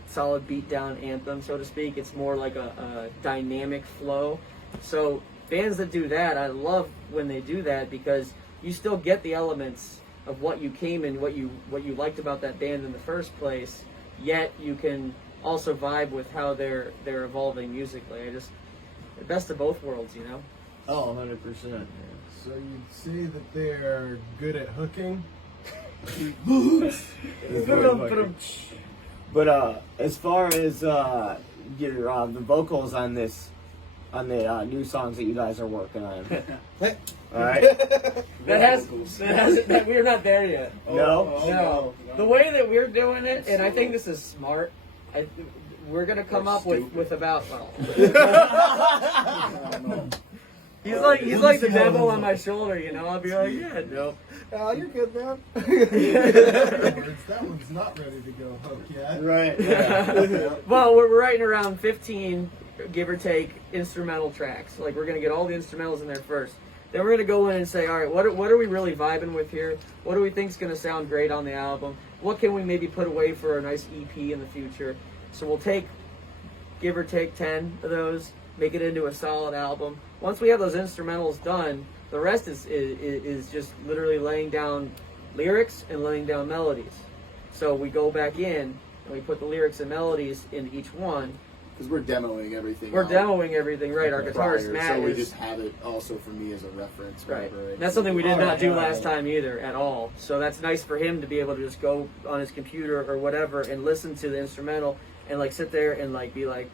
solid beat down anthem, so to speak. It's more like a dynamic flow. So bands that do that, I love when they do that, because you still get the elements of what you came in, what you liked about that band in the first place, yet you can also vibe with how they're evolving musically. The best of both worlds, Oh, 100%. So you'd say that they're good at hooking? But as far as the vocals on the new songs that you guys are working on, all right, that we're not there yet. No. The way that we're doing it, and I think this is smart. We're gonna come up with about He's like the devil on my shoulder, I'll be like, yeah, nope. Oh, you're good, man. That one's not ready to go hook yet. Right. Yeah. Well, we're writing around 15, give or take, instrumental tracks. Like, we're going to get all the instrumentals in there first. Then we're going to go in and say, all right, what are we really vibing with here? What do we think is going to sound great on the album? What can we maybe put away for a nice EP in the future? So we'll take, give or take, 10 of those, make it into a solid album. Once we have those instrumentals done, the rest is just literally laying down lyrics and laying down melodies. So we go back in and we put the lyrics and melodies in each one. Because we're demoing everything. We're demoing everything, right? Our guitarist Matt so we just have it also for me as a reference. Right. That's something we did not do last time either at all. So that's nice for him to be able to just go on his computer or whatever and listen to the instrumental and like sit there and like be like,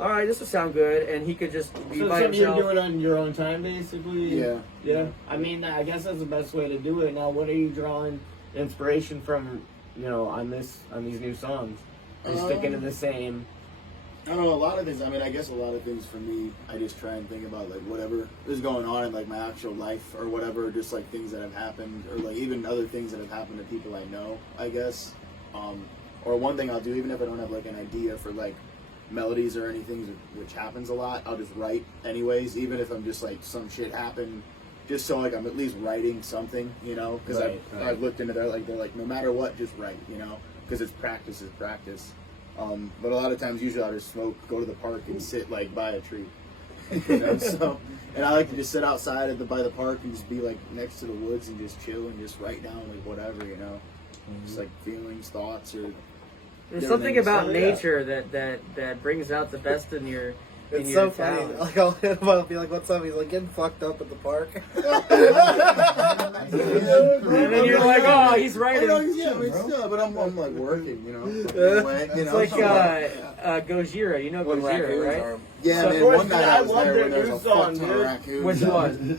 all right, this will sound good, and he could just be by himself. You do it on your own time, basically? Yeah. I mean, I guess that's the best way to do it. Now, what are you drawing inspiration from, on these new songs? Are you sticking to the same? I don't know, a lot of things, I guess a lot of things for me, I just try and think about, like, whatever is going on in, like, my actual life or whatever, just, like, things that have happened or, like, even other things that have happened to people I know, I guess. Or one thing I'll do, even if I don't have, like, an idea for, like, melodies or anything, which happens a lot, I'll just write anyways, even if I'm just like some shit happened, just so like I'm at least writing something, because I've looked into they're like no matter what, just write, because it's practice. But a lot of times, usually I'll just smoke, go to the park and sit like by a tree, so, and I like to just sit outside by the park and just be like next to the woods and just chill and just write down like whatever, just like feelings, thoughts, or there's something about nature that brings out the best in your It's so funny. Like I'll be like, "What's up?" He's like, "Getting fucked up at the park." And then you're like, "Oh, he's writing." But I'm like working, It's like Gojira. You know Gojira, right? Yeah, so man. One night I was there when there was a fuck ton of raccoons. Which one?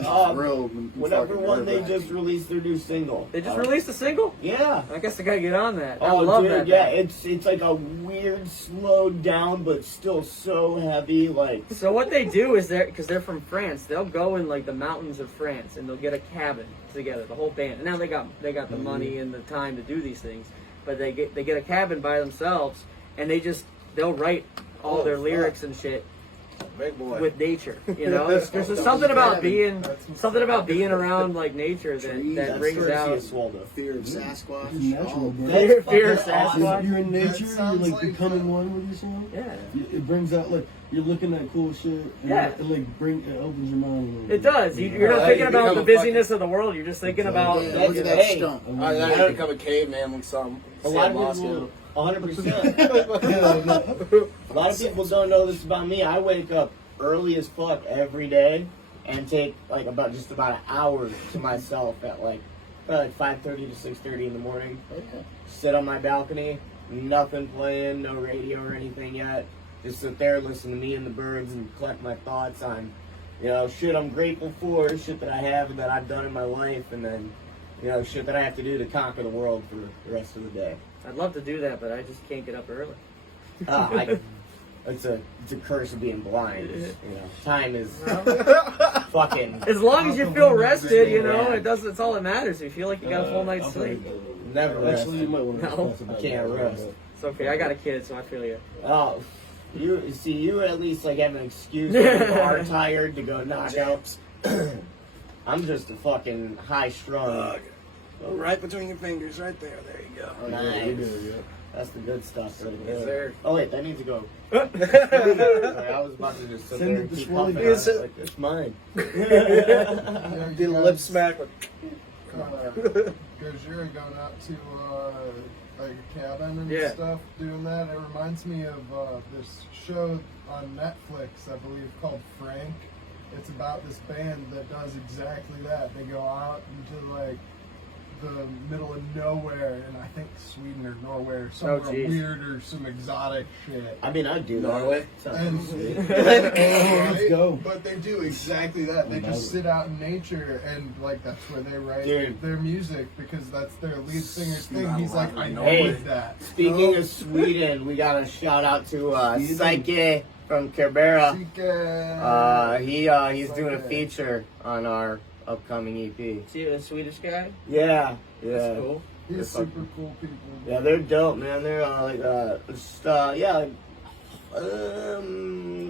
Whatever one they just released their new single. They just released a single? Yeah. I guess I gotta get on that. I Oh, love dude, that. yeah, it's like a weird, slowed down, but still so heavy, like. So what they do is because they're from France, they'll go in like the mountains of France and they'll get a cabin together, the whole band. And now they got the money and the time to do these things, but they get a cabin by themselves and they'll write all their lyrics and shit Big boy. with nature. You know, there's just something about being around like nature that That's brings out fear of Sasquatch. Natural, bro. fear of Sasquatch. You're in nature, That you're sounds like becoming one with yourself. Yeah. It brings out like you're looking at cool shit. And Yeah. It like it opens your mind. A little It bit. does. You're not Hey, thinking you about become the a busyness of the world. You're just thinking about. Yeah, look at that Hey. stump. All right, then you become a caveman with some. A lot of Moscow. people, 100%. A lot of people don't know this about me. I wake up early as fuck every day and take like about an hour to myself at like 5:30 to 6:30 in the morning. Sit on my balcony, nothing playing, no radio or anything yet. Just sit there, listen to me and the birds, and collect my thoughts on, shit I'm grateful for, shit that I have and that I've done in my life, and then, shit that I have to do to conquer the world for the rest of the day. I'd love to do that, but I just can't get up early. It's a curse of being blind. Time is fucking As long as you feel rested, Yeah. it's all that matters. You feel like you got a full night's sleep. never rest. Actually, you might want to No. discuss about Can't that. rest. It's okay. I got a kid, so I feel you. Oh, you at least like have an excuse when you are tired to go knock out. I'm just a fucking high strung. Right between your fingers, right there. There you go. Nice. That's the good stuff. Yes, sir. Oh wait, that needs to go. Sorry, I was about to just sit Send there it and to keep Swirly puffing. Guy. on it. Like, it's mine. Did a lip smack with. Because you're going out to like a cabin and Yeah. stuff, doing that. It reminds me of this show on Netflix, I believe, called Frank. It's about this band that does exactly that. They go out into like the middle of nowhere, and I think Sweden or Norway or somewhere geez. weird or some exotic shit. I mean, I'd do that. Norway? Sounds And, sweet. Let's go. But they do exactly that. They just sit out in nature, and like that's where they write Dude. their music because that's their lead singer's thing. He's like, I know Hey, that. Speaking of Sweden, we got a shout out to Psyche from Kerbera. He's doing a feature on our upcoming EP. See a Swedish guy? Yeah, That's cool. He's super cool people. Yeah, they're dope, man. They're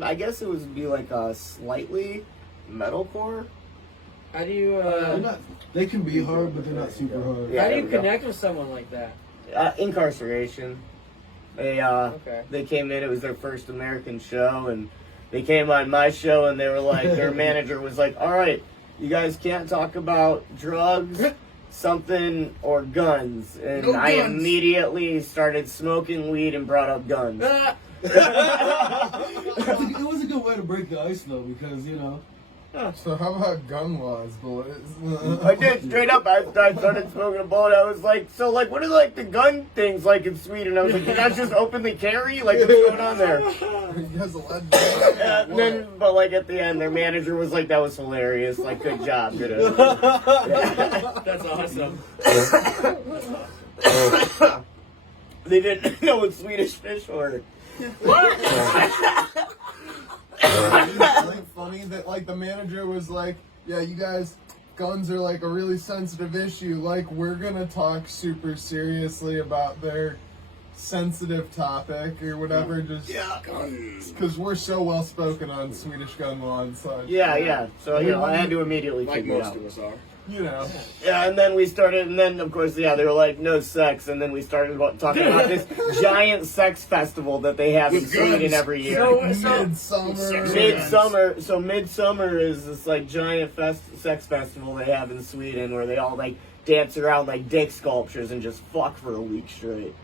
I guess it would be like a slightly metalcore. How do you They can be hard, but they're not super hard. Yeah, how do there you we go. connect with someone like that? Incarceration. They Okay. they came in. It was their first American show, and they came on my show, and they were like, their manager was like, "All right, you guys can't talk about drugs, something, or guns." And No I guns. immediately started smoking weed and brought up guns. Ah! It was a good way to break the ice, though, because So how about gun laws, boys? I did straight up. I started smoking a bullet. I was like, "So, like, what are like the gun things like in Sweden?" I was like, "You guys just openly carry? Like, what's going on there?" You guys allowed And then, but like at the end, their manager was like, "That was hilarious. Like, good job, good." That's awesome. They didn't know what Swedish fish were. It's really funny that like the manager was like, yeah, you guys, guns are like a really sensitive issue. Like we're gonna talk super seriously about their sensitive topic or whatever. Just because we're so well spoken on Swedish gun law and such. Yeah. So I had to immediately figure it out. us are. You know. Yeah, and then we started, and then of course, they were like, "No sex," and then we started talking about this giant sex festival that they have in Sweden every year. Midsummer. So midsummer is this like giant sex festival they have in Sweden where they all like dance around like dick sculptures and just fuck for a week straight.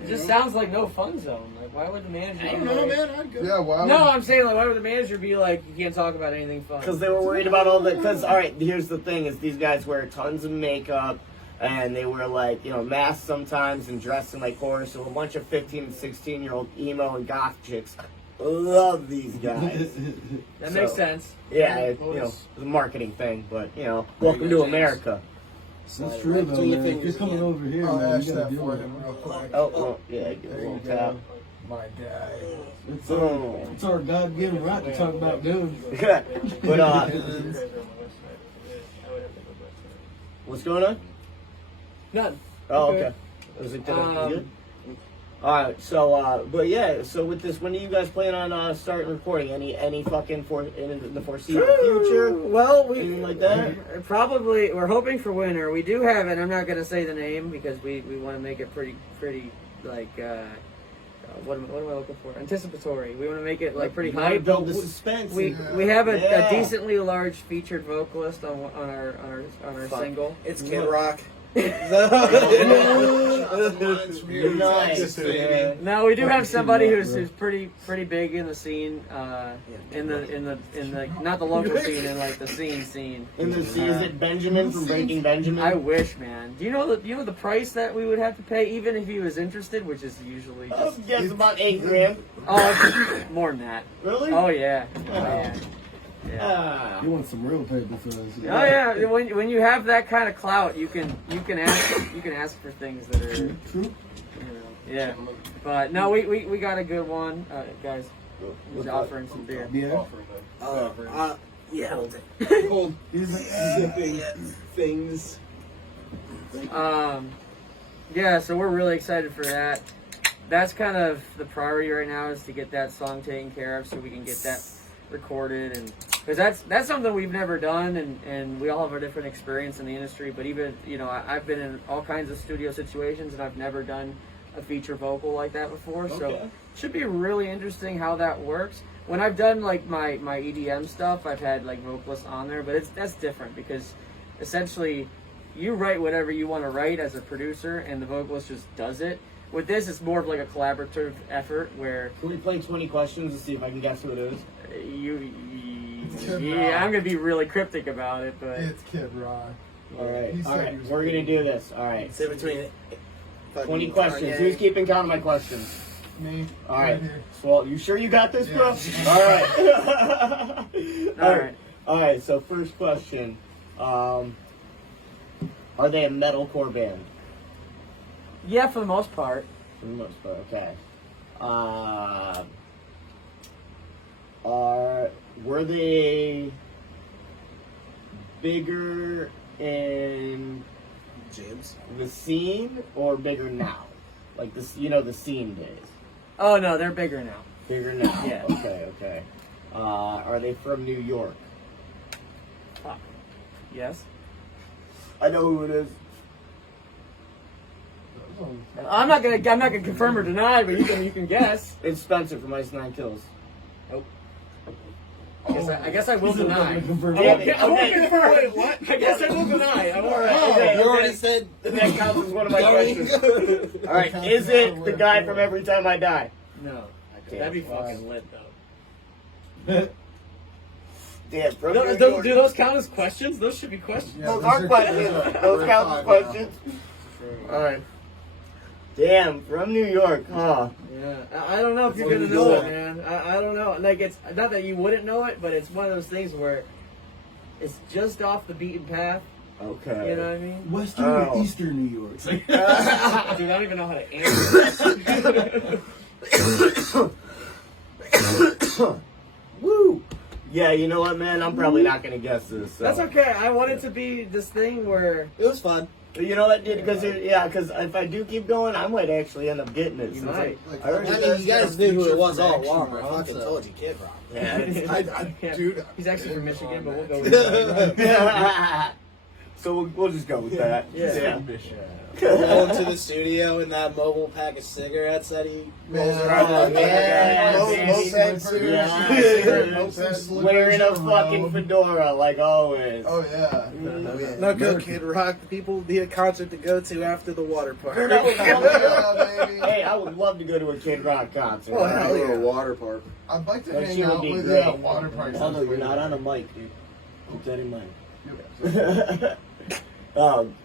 It just sounds like no fun zone. Like, why would the manager? I don't know, man. I'd go. Yeah. Why? No, I'm saying like, why would the manager be like, you can't talk about anything fun? Because they were worried about all the. Because all right, here's the thing: is these guys wear tons of makeup, and they wear like masks sometimes and dress in like horror. So a bunch of 15 and 16-year-old emo and goth chicks love these guys. That makes sense. Yeah, it's a marketing thing, but welcome to America. That's true, though, man. If you're coming over here, I'll man, ash you gotta that deal for with him it. real quick. Oh, yeah, give a There little you tap. go. My guy. It's our God-given right to talk about guns. But what's going on? None. Oh, Okay. okay. Was it good? All right, so but yeah, so with this, when do you guys plan on starting recording? Any fucking in the foreseeable future? Well, Anything like that? Probably. We're hoping for winter. We do have, and I'm not gonna say the name because we want to make it pretty like what am I looking for? Anticipatory. We want to make it like pretty You wanna hype. build the suspense. We have a Yeah. decently large featured vocalist on our single. It's Kid Rock. Nice, man. No, we do have somebody who's pretty big in the scene, in the not the local scene, in like the scene. In the sea, is it Benjamin from Breaking Benjamin? I wish, man. Do you know the price that we would have to pay, even if he was interested, which is usually just Yes, about $8 grand. oh more than that. Really? Oh yeah. Oh, yeah. Ah. You want some real paper for us? Oh yeah. When you have that kind of clout, you can ask for things that are True. yeah. But no, we got a good one, guys. He's offering some beer. Yeah. Yeah. Cold. He's like sipping things. Yeah, so we're really excited for that. That's kind of the priority right now, is to get that song taken care of so we can get that recorded, and because that's something we've never done, and we all have a different experience in the industry. But even I've been in all kinds of studio situations, and I've never done a feature vocal like that before. So it should be really interesting how that works. When I've done like my EDM stuff, I've had like vocalists on there, but that's different because essentially you write whatever you want to write as a producer, and the vocalist just does it. With this, it's more of like a collaborative effort where Can we play 20 questions to see if I can guess who it is? I'm gonna be really cryptic about it, but It's Kid Rock. All right, He said all right, he was we're gonna do this. All right, Say between 20 questions. Who's keeping count of my questions? Me. All right. here. Well, you sure you got this, bro? Yeah. All right. all right. All right. So first question: are they a metalcore band? Yeah, for the most part. For the most part, okay. Were they bigger in James. the scene or bigger now? Like this, the scene days. Oh no, they're bigger now. Bigger now. Yeah. Okay. Are they from New York? Yes. I know who it is. I'm not gonna confirm or deny, but you can guess. It's Spencer from Ice Nine Kills. I guess I will deny. I won't confirm. Wait, what? I guess I will deny. I won't. Okay, You already said that counts as one of my questions. All right, is it the guy from Every Time I Die? No. Okay, That'd be well, fucking lit though. Damn, from Do New York. those count as questions? Those should be questions. Yeah, Those those are are questions. questions. Those We're count as five questions. All right. Damn, from New York, huh? Yeah, I don't know if you're gonna know it, man. I don't know. Like, it's not that you wouldn't know it, but it's one of those things where it's just off the beaten path. Okay. You know what I mean? Western Oh. or Eastern New York? It's like, Dude, I don't even know how to answer. Woo! Yeah, you know what, man? I'm probably not gonna guess this. So. That's okay. I want it to be this thing where it was fun. You know what, dude? Because if I do keep going, I might actually end up getting it. You since might. I already I mean, you guys knew who it was all Action along. I Bronson. fucking told you, Kid Rock. Yeah. Dude, he's actually from Michigan, but we'll go with that. So we'll just go with that. Yeah. Go into the studio in that mobile pack of cigarettes that he rolls Man, around. oh, with. yeah. Moped Wearing a fucking fedora like always. Oh yeah. No good, Kid Rock. People need a concert to go to after the water park. Yeah, baby. Hey, I would love to go to a Kid Rock concert. Oh, hell yeah. water park. I'd like to That hang shit would out be with great. you at water park. Although you're not on a mic, dude. Keep that in mind. Yep.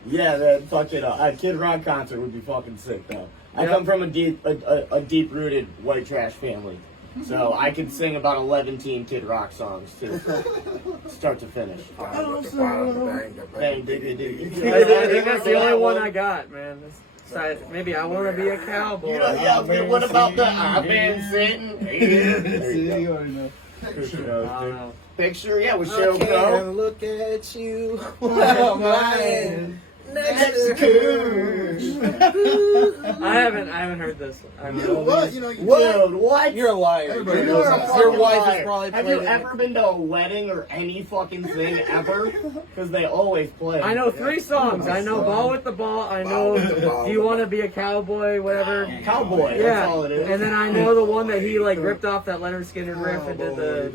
Yeah, man, fucking Kid Rock concert would be fucking sick though. I come from a deep rooted white trash family, so I can sing about 11 Kid Rock songs too, start to finish. Bang, diggy, diggy. I think that's the only one I got, man. Besides, maybe I want to be a cowboy. You know, yeah, but what about the I've been sitting here? There you go. Picture, yeah, with Sheryl Crow. Look at you while I'm lying next to Cooch. I haven't heard this. Well, you know, you Dude, what? You're a liar. Everybody dude. knows You're a that. fucking Your wife liar. has probably Have played you it. ever been to a wedding or any fucking thing ever? Because they always play. I know 3 songs. I know Ball with the Ball. I know Do You Want to Be a Cowboy, whatever. Cowboy. Yeah. That's all it is. And then I know the one that he like ripped off that Leonard Skinner riff and did the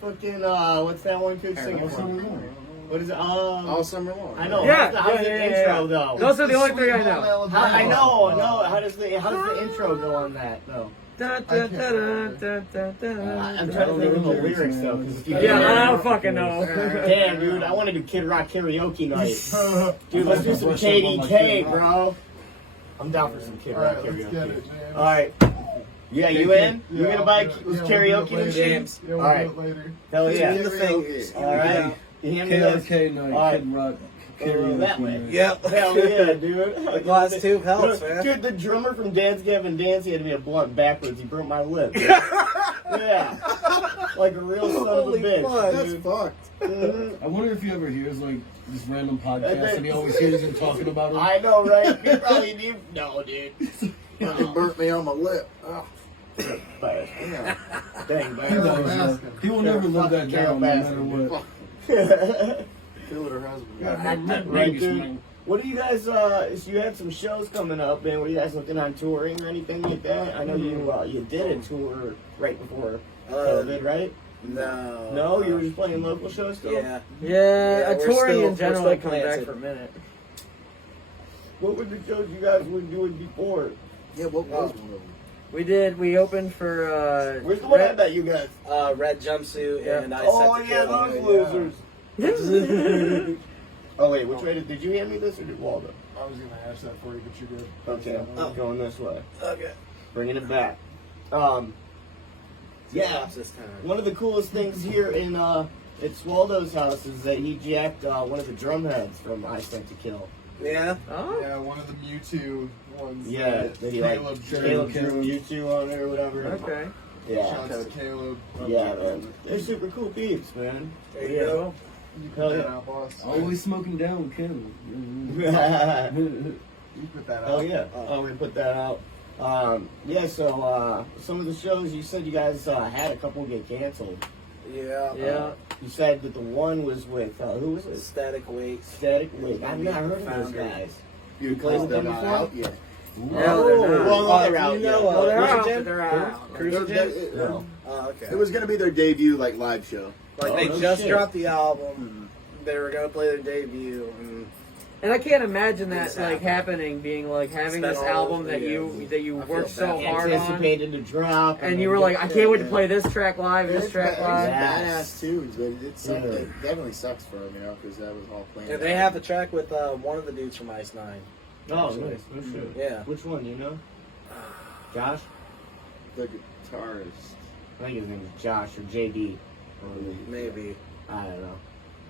fucking what's that one Cooch singing for? What is it? All summer long. I know. Yeah, How's the intro though? Those are the only 3 I know. I know. How does the intro go on that though? Dun, dun, dun, dun, dun, dun, I'm trying to think of the lyrics though. 'Cause if you Yeah, can't- I don't fucking know. Damn, dude, I want to do Kid Rock karaoke night. Dude, let's do some KDK, bro. I'm down for some Kid Rock Alright, let's get karaoke. it, James. Alright. Yeah, you in? You gonna buy karaoke and shit? James. Yeah, we'll Alright. do it later. Hell yeah. the fingers. Alright. You hear me? Those? KRK night, Alright. Kid Rock, That karaoke way. night. Yep. Hell yeah, dude. The glass tube helps, man. Dude, the drummer from Dance Gavin Dance, he had to be a blunt backwards. He broke my lip. Yeah. Like a real son of a Holy bitch. fuck. That's dude. fucked. Mhm. I wonder if he ever hears like this random podcast And then- and he always hears him talking about it. I know, right? You probably do. No, dude. Fucking burnt me on my lip. Oh. But, Yeah. dang, He man. knows, he will never live that down, no matter what. Fuck. Killed her husband. Right, dude. What do you guys, so you had some shows coming up, man. Were you guys looking on touring or anything like that? I know you did a tour right before COVID, right? No. No, you were just playing local shows still? Yeah. Yeah, we're touring still- in general, we're I still come back planted. for a minute. What were the shows you guys were doing before? Yeah, what was one of them? We opened for, Where's the one I bet you guys? Red jumpsuit Yeah. and I Oh, set the yeah, killer. those losers. Oh, wait, which way did you hand me this or did Waldo? I was gonna ask that for you, but you did. Okay, I'm going this way. Okay. Bringing it back. Yeah, Stops this time. one of the coolest things here in at Swaldo's house is that he jacked one of the drum heads from I Sent to Kill. Yeah. Oh, Yeah, one of the Mewtwo ones. Yeah, that he like Caleb drew. drew YouTube on it or whatever. okay. Yeah, Shouts to Caleb. yeah, man. They're super cool peeps, man. There you go. You Hell put that yeah. out, boss. Always smoking down, Kim. Hell You put that out. yeah. Oh, we put that out. Yeah, so some of the shows you said you guys had a couple get canceled. Yeah. Yeah. You said that the one was with who was it? Static weight. Static Wig. I've not heard of those Foundry. guys. You played with them not before? out yet. No, they're not. Well, they're out. you know, yeah. Oh, they're Cruiser out. Gym? They're out. Cruiser Gym? No. Oh, okay. It was gonna be their debut like live show. Like Oh, they no just shit. dropped the album. They were gonna play their debut. And I can't imagine that This like happened. happening, being like having Spent this all album those that videos. you I worked feel so bad. hard on, Anticipated to drop. and you were like, I can't wait to play this track live, this track live. Yeah. Badass too, but it sucks. Yeah. It definitely sucks for them, you know, because that was all planned. Yeah, they have the track with one of the dudes from Ice 9. Oh, nice. No shit. Yeah. Which one, you know? Josh? the guitarist. I think his name is Josh or JD. Or Maybe. I don't know.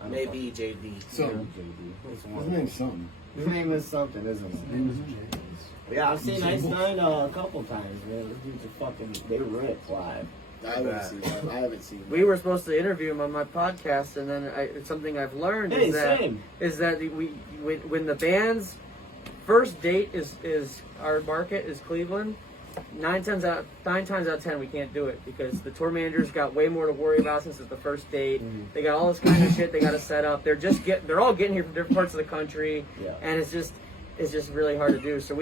I don't Maybe JD. Something. JD. It's His one. name's something. His name is something, isn't it? Yeah, I've seen Ice 9 a couple times, man. Those dudes are fucking, they rip live. I haven't seen that. I haven't seen We were supposed to interview him on my podcast, and then it's something I've learned Hey, is that same. when the band's first date is our market is Cleveland. 9 times out of 10 we can't do it because the tour manager's got way more to worry about since it's the first date. They got all this kind of shit they got to set up. They're all getting here from different parts of the country, Yeah. and it's just really hard to do. So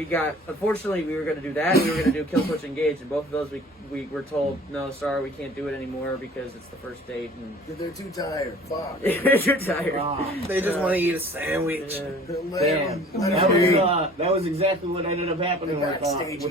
unfortunately we were going to do that. And we were going to do Kill Switch Engage, and both of those we were told no, sorry, we can't do it anymore because it's the first date and They're too tired. Fuck. you're tired. Wow. They just want to eat a sandwich. Damn. That was exactly what ended up happening with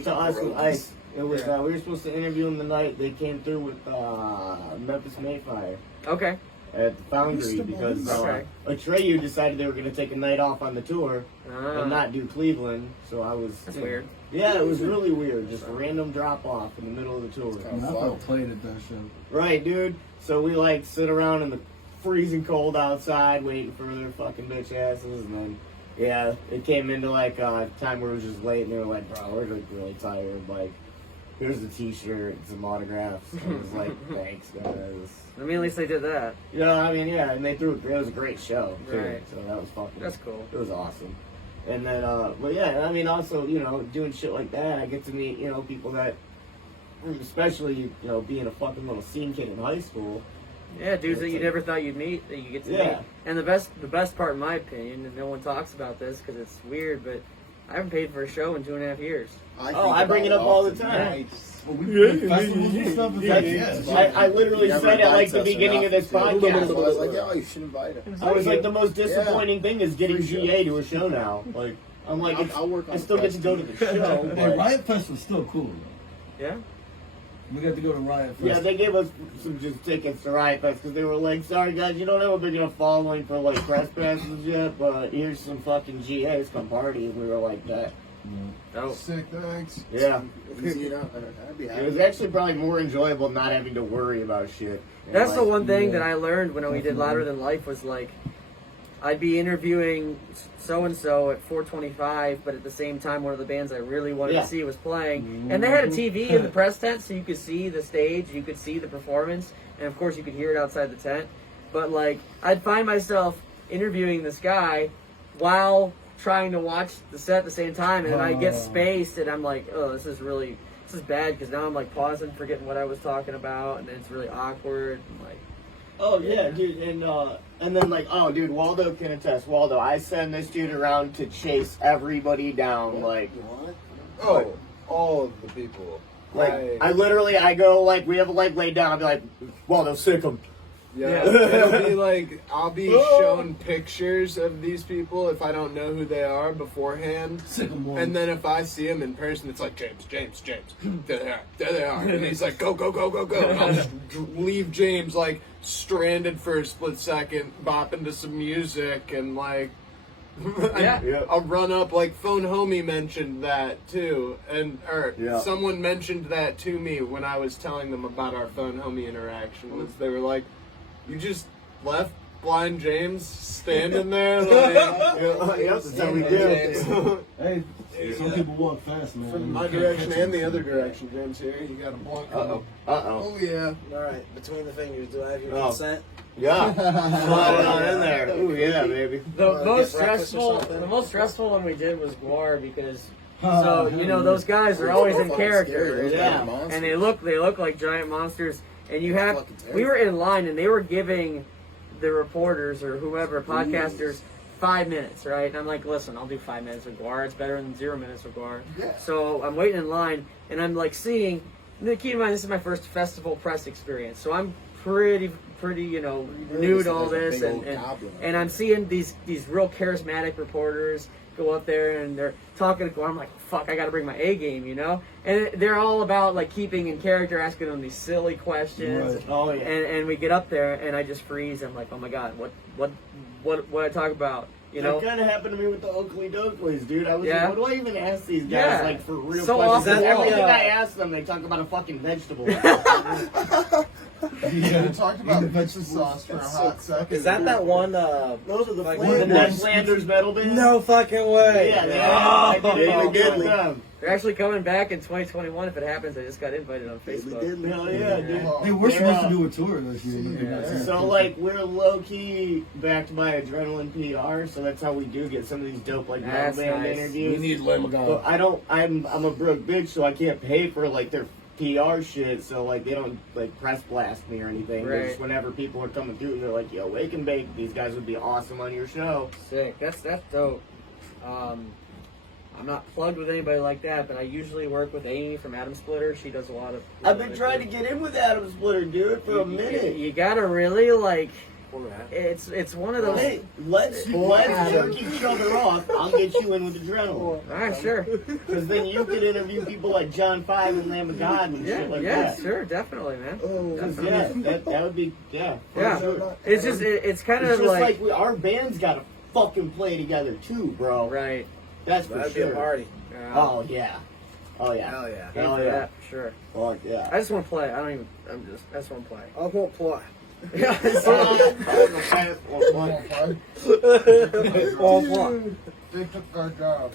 us with Ice. It was we were supposed to interview them the night they came through with Memphis Mayfire Okay. at the Foundry because Okay. Atreyu decided they were going to take a night off on the tour Ah. and not do Cleveland. So I was. That's weird. Yeah, it was really weird. Just a random drop off in the middle of the tour. I felt played at that show. Right, dude. So we like sit around in the freezing cold outside waiting for their fucking bitch asses, and then yeah, it came into like a time where it was just late, and they were like, "Bro, we're like really tired." Like, here's a T-shirt, some autographs. I was like, thanks, guys. I mean, at least they did that. Yeah, I mean, yeah, and they threw it. It was a great show, too. Right. So that was fucking. That's cool. It was awesome. And then, but yeah, I mean, also, you know, doing shit like that, I get to meet, you know, people that, especially, you know, being a fucking little scene kid in high school. Yeah, dudes that It's you like- never thought you'd meet, that you get to Yeah. meet. And the best part, in my opinion, and no one talks about this because it's weird, but I haven't paid for a show in 2.5 years. I bring it up all the time. Well, we play festivals and stuff. It's like, I literally said at like the beginning of this podcast. I was like, yo, you should invite him. I was like, the most disappointing thing is getting GA to a show now. Like, I'm like, I'll work on I still get to go to the show. Hey, But Riot Fest was still cool, though. Yeah? We got to go to Riot Fest. yeah, they gave us some just tickets to Riot Fest because they were like, sorry guys, you don't have a big enough following for like press passes yet, but here's some fucking GAs, come party. And we were like that. Oh. Sick, thanks. Yeah. You know, I'd be happy. It was actually probably more enjoyable not having to worry about shit. And That's the like, one thing yeah. that I learned when we did Louder Than Life was like, I'd be interviewing so-and-so at 4:25, but at the same time, one of the bands I really wanted Yeah. to see was playing. And they had a TV in the press tent, so you could see the stage, you could see the performance, and of course you could hear it outside the tent. But like, I'd find myself interviewing this guy while trying to watch the set at the same time, and I get spaced, and I'm like, oh, this is bad, because now I'm like pausing, forgetting what I was talking about, and it's really awkward, and like, Oh yeah, dude, and then like, oh dude, Waldo can attest. Waldo, I send this dude around to chase everybody down, like, What? Oh, all of the people. I literally, I go like, we have a leg laid down. I'll be like, Waldo, sick him. Yeah, it'll be like, I'll be shown pictures of these people if I don't know who they are beforehand. And then if I see them in person, it's like, James. There they are. And he's like, go. And I'll just leave James like stranded for a split second, bopping to some music, and like, Yeah. I'll run up, like Phone Homie mentioned that too, someone mentioned that to me when I was telling them about our Phone Homie interaction. Was they were like, you just left Blind James standing there, like, Yep, that's how we do. Hey, some people walk fast, man. from my You can't direction catch and the them. other direction, James. Here, you got a block. Uh-oh. Oh yeah. All right, between the fingers, do I have your Oh. consent? Yeah. Slide it on in there. Ooh, yeah, baby. The Get most breakfast or stressful, something? the most stressful one we did was Guar, because so you know those guys are always in character, Yeah. and they look like giant monsters. And you have, Fucking terrible. we were in line, and they were giving the reporters or whoever podcasters 5 minutes, right? And I'm like, listen, I'll do 5 minutes with Guar. It's better than 0 minutes with Guar. Yeah. So I'm waiting in line, and I'm like seeing. Keep in mind, this is my first festival press experience, so I'm pretty, you know, new to all this, and I'm seeing these real charismatic reporters go up there and they're talking to Guar. I'm like, fuck, I got to bring my A game, you know. And they're all about like keeping in character, asking them these silly questions. Right. Oh yeah. And we get up there, and I just freeze. I'm like, oh my god, what I talk about? You know, That kind of happened to me with the Oakley Doakleys, dude. I was Yeah. like, what do I even ask these guys? Yeah. Like, for real So questions? often- Everything Yeah. I ask them, they talk about a fucking vegetable. Yeah, we talked about Even pizza sauce for a hot second. Is that one? Those are the Like, the flavors. Ned Flanders metal band? No fucking way. Yeah, they Oh, I did Daily it with Diddly. them. they're actually coming back in 2021. If it happens, I just got invited on Facebook. Hell yeah, dude. Hey, we're Yeah. supposed to do a tour this year. but we're not Yeah. doing So it. like we're low key backed by Adrenaline PR, so that's how we do get some of these dope like metal That's band nice. interviews. Lamb of But I don't. I'm a broke bitch, so I can't pay for like their PR shit. So like they don't like press blast me or anything. But Right. just whenever people are coming through, they're like, "Yo, Wake and Bake, these guys would be awesome on your show." Sick. That's dope. I'm not plugged with anybody like that, but I usually work with Amy from Atom Splitter. She does a lot of. I've been trying to get in with Adam Splitter, dude, for a minute. You gotta really like. Poor man. It's one of those. Hey, let's jerk each other off. I'll get you in with Adrenaline. All right, sure. Because then you could interview people like John Five and Lamb of God and Yeah, shit like yeah, that. sure, definitely, man. Oh, Definitely. Yeah, that would be, yeah. for Yeah. sure. It's just it's kind It's of just like, our band's got to fucking play together too, bro. right. That's for That'd be sure. a party. Oh, yeah. Oh, yeah. Hell yeah. Game Hell for yeah. that, for sure. Fuck yeah. I just want to play. I just want to play. I won't play. All flop. They took our job.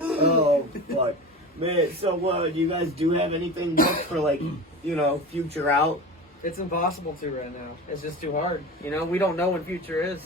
Oh, fuck. Man, so you guys do have anything booked for, like, you know, future out? It's impossible to right now. It's just too hard. You know, we don't know when future is.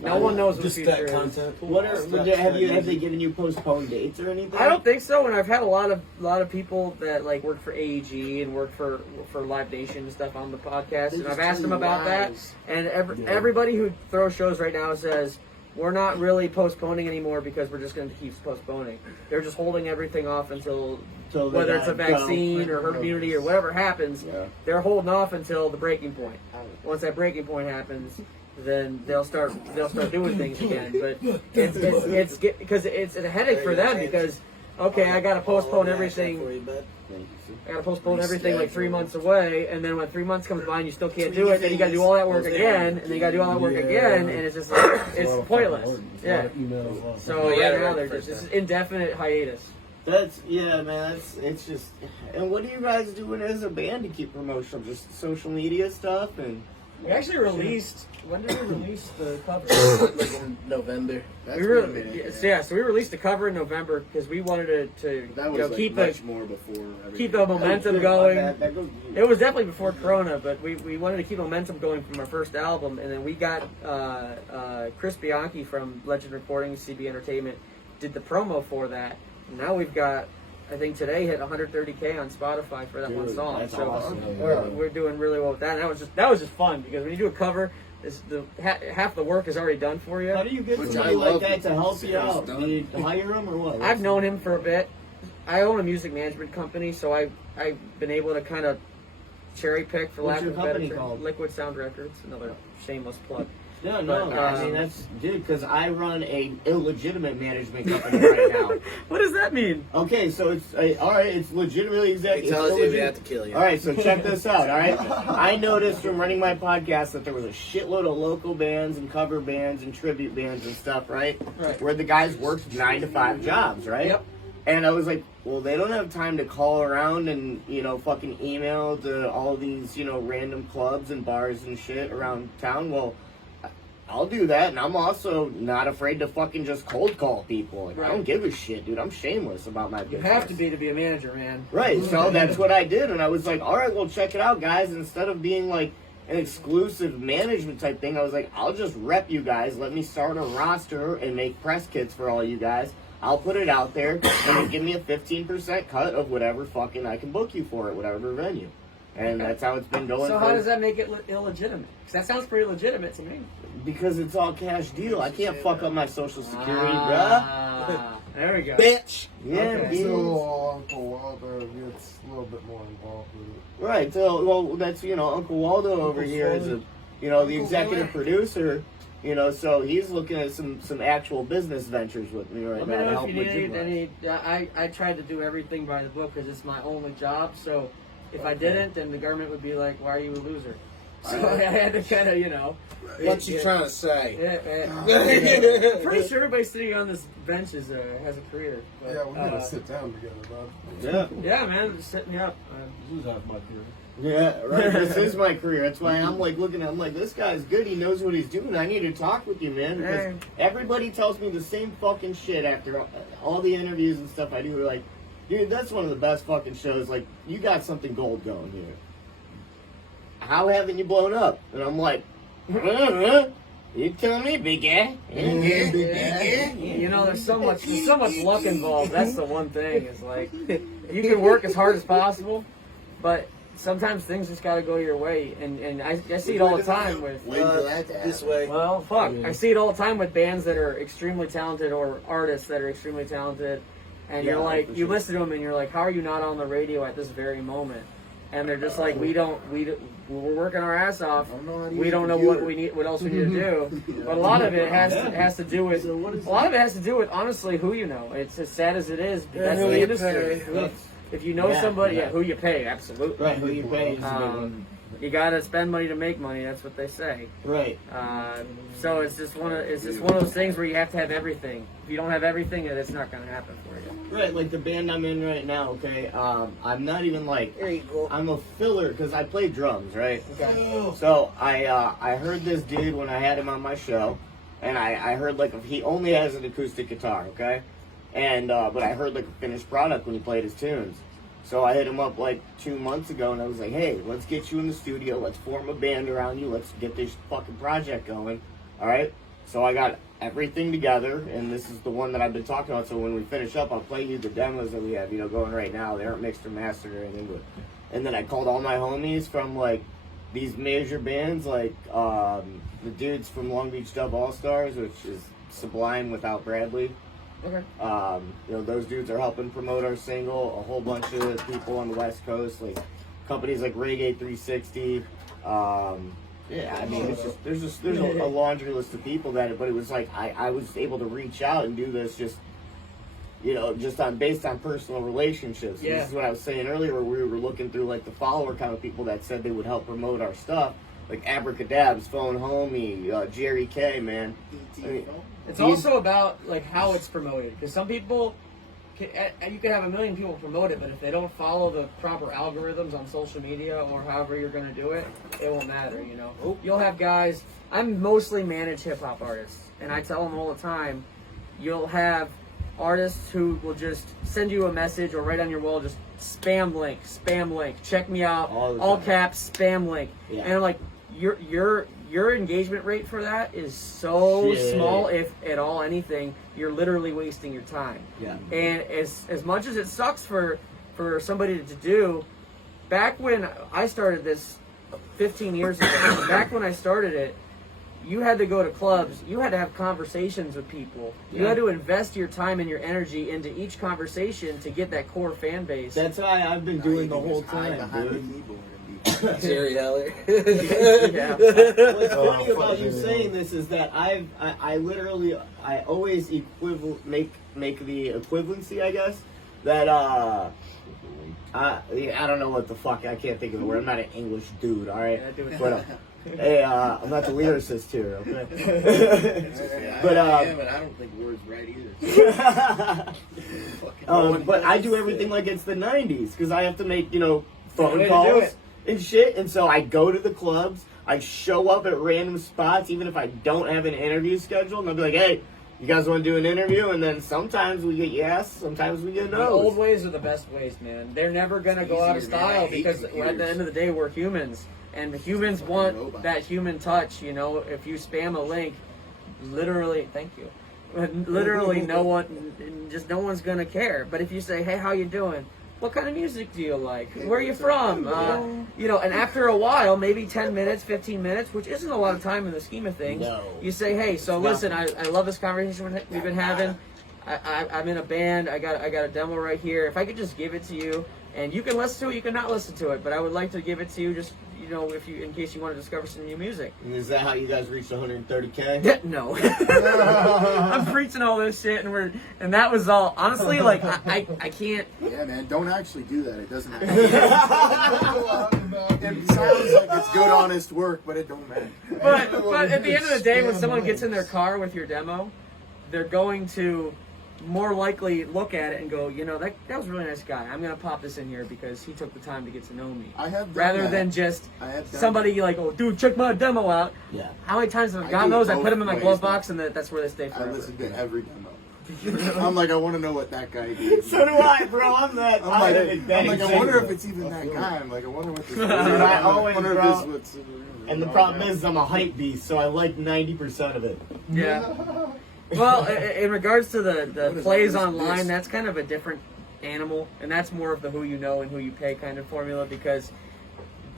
No one knows what Just future that is. content. Have they given you postponed dates or anything? I don't think so. And I've had a lot of people that like work for AEG and work for Live Nation and stuff on the podcast, and I've asked them about that. And everybody who throws shows right now says we're not really postponing anymore because we're just going to keep postponing. They're just holding everything off until whether it's a vaccine or herd immunity or whatever happens. Yeah. They're holding off until the breaking point. Once that breaking point happens, then they'll start doing things again. But it's because it's a headache for them because okay, I got to postpone everything. I got to postpone everything like 3 months away, and then when 3 months comes by and you still can't do it, then you got to do all that work again, and then you got to do all that work again, and it's just like it's pointless. Yeah. So right now they're just this is indefinite hiatus. It's just. And what are you guys doing as a band to keep promotional? Just social media stuff and. We actually released. When did we release the cover? Like in November. That's So we released the cover in November because we wanted to That was like keep much more before everything. keep the momentum going. That goes, It was definitely before Corona, but we wanted to keep momentum going from our first album, and then we got Chris Bianchi from Legend Recordings, CB Entertainment, did the promo for that. And now we've got, I think today hit 130K on Spotify for that one song. that's So awesome. we're doing really well with that. And that was just fun because when you do a cover, half the work is already done for you. How do you get Which somebody I like love. that to help you Sounds out? done. Do you hire them or what? I've known him for a bit. I own a music management company, so I've been able to kind of cherry pick, for What's lack your of a better company term. called? Liquid Sound Records, another shameless plug. Yeah, no, But, I mean that's because I run a illegitimate management company right now. What does that mean? Okay, so it's all right. It's legitimately He exactly. tells you we have to kill you. All right, so check this out. All right, I noticed from running my podcast that there was a shitload of local bands and cover bands and tribute bands and stuff, right? Right. Where the guys worked 9 to 5 jobs, right? Yep. And I was like, well, they don't have time to call around and, fucking email to all these, random clubs and bars and shit around town. Well, I'll do that, and I'm also not afraid to fucking just cold call people. Like, I don't give a shit, dude. I'm shameless about my You business. have to be a manager, man. Right, so that's what I did, and I was like, all right, well, check it out, guys. Instead of being like an exclusive management type thing, I was like, I'll just rep you guys. Let me start a roster and make press kits for all you guys. I'll put it out there, and then give me a 15% cut of whatever fucking I can book you for at whatever venue. And that's how it's been going. So how does that make it illegitimate? Because that sounds pretty legitimate to me. Because it's all cash deal. I can't fuck up my social security, Ah, there we go. Bitch! bruh. Yeah, Okay. dude. So Uncle Waldo gets a little bit more involved with it. Right. So, well, that's Uncle Waldo over here is the executive producer. So he's looking at some actual business ventures with me right Let me now to know help if you need legitimize. any. I tried to do everything by the book because it's my only job. So if I didn't, then the government would be like, "Why are you a loser?" So I had to kind of, What you trying to say? Yeah. Pretty sure everybody sitting on this bench has a career. But, Yeah, we gotta sit down together, bud. Yeah. Yeah, man, just set me up. This is half my career. Yeah, right. This is my career. That's why I'm like looking at him like, this guy's good. He knows what he's doing. I need to talk with you, man. Because Hey. everybody tells me the same fucking shit after all the interviews and stuff I do. They're like, dude, that's one of the best fucking shows. Like, you got something gold going here. How haven't you blown up? And I'm like, you tell me, big guy. You know, there's so much luck involved. That's the one thing. Is like you can work as hard as possible, but sometimes things just got to go your way. And I see it all the time with. This way. Well, fuck. I see it all the time with bands that are extremely talented or artists that are extremely talented, and you're like, you listen to them and you're like, how are you not on the radio at this very moment? And they're just like, we're working our ass off. We don't know what else we need to do. But a lot of it has to do with honestly who you know. It's as sad as it is. That's the industry. If you know somebody, who you pay, absolutely. Right, who you pay is a big one. You gotta spend money to make money. That's what they say. Right. So it's just one of those things where you have to have everything. If you don't have everything, it's not gonna happen for you. Right, like the band I'm in right now, okay, I'm not even like, There you go. I'm a filler because I play drums, right? Okay. So I heard this dude when I had him on my show, and I heard like he only has an acoustic guitar, okay? And but I heard like a finished product when he played his tunes. So I hit him up like 2 months ago, and I was like, hey, let's get you in the studio, let's form a band around you, let's get this fucking project going, all right? So I got everything together, and this is the one that I've been talking about. So when we finish up, I'll play you the demos that we have, going right now. They aren't mixed or mastered or anything, but and then I called all my homies from like these major bands, like the dudes from Long Beach Dub All Stars, which is Sublime without Bradley. Okay. Those dudes are helping promote our single. A whole bunch of people on the West Coast, like companies like Reggae 360. Yeah, I mean, it's just there's a laundry list of people but it was like I was able to reach out and do this just based on personal relationships. Yeah. This is what I was saying earlier, where we were looking through like the follower kind of people that said they would help promote our stuff, like Abracadabs, Phone Homie, Jerry K, man. I mean, It's also about like how it's promoted, because some people, you can have a million people promote it, but if they don't follow the proper algorithms on social media or however you're going to do it, it won't matter. You'll have guys. I'm mostly manage hip hop artists, and I tell them all the time, you'll have artists who will just send you a message or write on your wall, just spam link, check me out, all caps, spam link, Yeah. and I'm like, your engagement rate for that is so small, if at all anything. You're literally wasting your time. Yeah. And as much as it sucks for somebody to do, back when I started this 15 years ago, back when I started it, you had to go to clubs, you had to have conversations with people. You had to invest your time and your energy into each conversation to get that core fan base. That's why I've been doing the whole time, dude. Jerry Heller. Yeah. What's funny about you saying this is that I literally always make the equivalency, I guess, that I don't know what the fuck, I can't think of the word. I'm not an English dude, all right? Yeah, do it. But hey, I'm not the lyricist here, okay? But I don't think words right either. But I do everything like it's the 90s, because I have to make phone way to do calls it. and shit, and so I go to the clubs, I show up at random spots, even if I don't have an interview scheduled, and I'll be like, hey, you guys want to do an interview? And then sometimes we get yes, sometimes we get The no. old ways are the best ways, man. They're never going to go out of easier, man. I style, hate because at computers. the end of the day, we're humans. And the humans want robots. that human touch, If you spam a link, literally, thank you. Literally, no one's going to care. But if you say, hey, how you doing? What kind of music do you like? Where are you from? And after a while, maybe 10 minutes, 15 minutes, which isn't a lot of time in the scheme of things, No. you say, hey, so listen, I love this conversation we've been having. I'm in a band. I got a demo right here. If I could just give it to you, and you can listen to it, you can not listen to it, but I would like to give it to you, just in case you want to discover some new music. And is that how you guys reached 130K? No, I'm preaching all this shit, and that was all. Honestly, like I can't. Yeah, man, don't actually do that. It doesn't matter. It sounds like it's good, honest work, but it don't matter. But at the end of the day, when someone gets in their car with your demo, they're going to more likely look at it and go, that was a really nice guy. I'm gonna pop this in here because he took the time to get to know me. I have done rather that. than just I have done somebody like, oh, dude, check my demo out. Yeah. How many times have I I gotten do those? I both put them in my ways, glove man. box, and that's where they stay I forever. listen to every demo. I'm like, I want to know what that guy did. So do I, bro. I'm that. I'm like, I wonder if it's even that guy. I'm like, I wonder what this is. I always, wonder bro. if it's what's. And the problem is, I'm a hype beast, so I like 90% of it. Yeah. Well, in regards to the What is plays all this online, this? that's kind of a different animal, and that's more of the who you know and who you pay kind of formula, because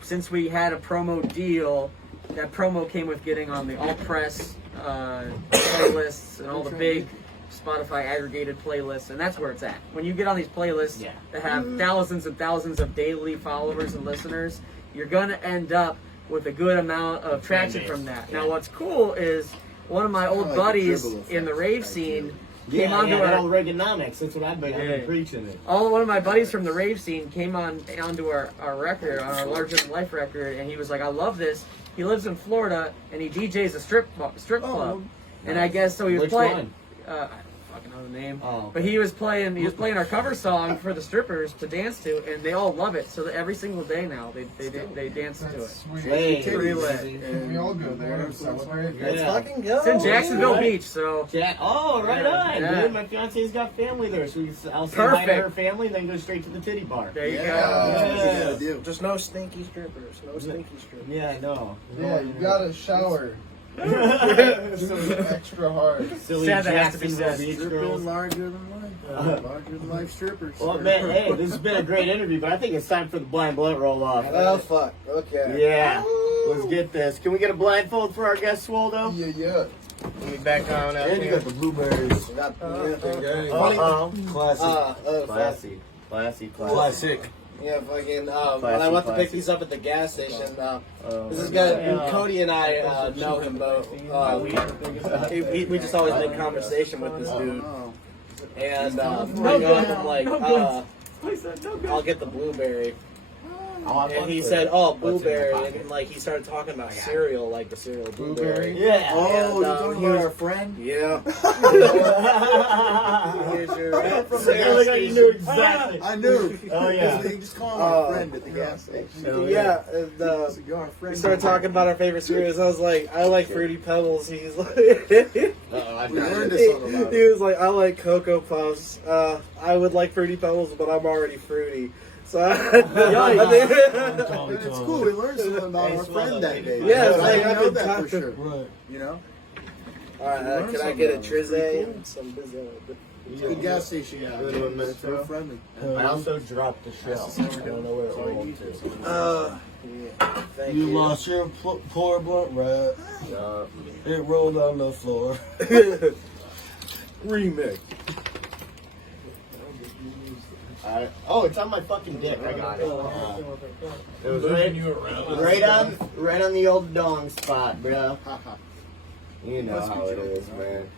since we had a promo deal, that promo came with getting on the all press playlists and all the big Spotify aggregated playlists, and that's where it's at. When you get on these playlists that have thousands and thousands of daily followers and listeners, you're going to end up with a good amount of traction from that. Now, what's cool is one of my old like a buddies dribble effect in the rave type scene, deal. came onto that our old Reaganomics. That's what I've been Yeah. preaching it. one of my buddies from the rave scene came onto our record, on our Larger Than Life record, and he was like, I love this. He lives in Florida and he DJs a strip club. And I guess so he was Which playing one? I fucking know the name. Oh, But he was playing our cover song for the strippers to dance to, and they all love it. So that every single day now they dance to it. That's sweet. Hey. Pretty lit. Can we all go there and celebrate? Let's Yeah. fucking go. It's in Jacksonville right. Beach, so Oh, right Yeah. on, Yeah. dude. My fiance's got family there, so I'll say hi to Perfect. her family, then go straight to the titty bar. there you Yeah. go. That's what you gotta do. Just no stinky strippers. No stinky strippers. Yeah, I know. Yeah, you gotta shower. So extra hard. Silly Sad that has to be Jacksonville said. Beach Stripping girls. larger than life. Larger than life strippers. Well, man, hey, this has been a great interview, but I think it's time for the blind blunt roll off. Oh fuck. Okay. Yeah, let's get this. Can we get a blindfold for our guest, Swoldo? Yeah. Let me back on up And you here. got the blueberries. We got Uh-oh. Classic. Classy. Classy. Classic. yeah, fucking. When I went to pick these up at the gas station, this is good. Yeah. Cody and I know him both. We just always make conversation with this dude, and I know him like, I'll get the blueberry. And he said, "Oh, blueberry," and like he started talking about cereal, like the cereal blueberry. Yeah. Oh, And, you're talking he about was- our friend? Yeah. Here's your From the gas station. You knew exactly. I knew. Oh, yeah. They just call him our friend at the gas station. Yeah, and, So you're our we friend. started talking about our favorite cereals. I was like, I like Fruity Pebbles. He's like, Uh-oh, We learned this all about he was like, I like Cocoa Puffs. I would like Fruity Pebbles, but I'm already fruity. So It's cool. We learned something about our friend that day. Yeah, it's I like didn't I've know been that for talking- sure. Right. You know? All right, can I get a Trizay and some Bizzo? It's a good gas station. Yeah. Go to a minute, So friendly. I also dropped the shell. I don't know where it rolled to. Yeah, thank You you. lost your pour blunt, right? Uh, It rolled on the floor. Remix. oh, it's on my fucking dick. I got it. It was right on the old dong spot, bro. You know how it is, man.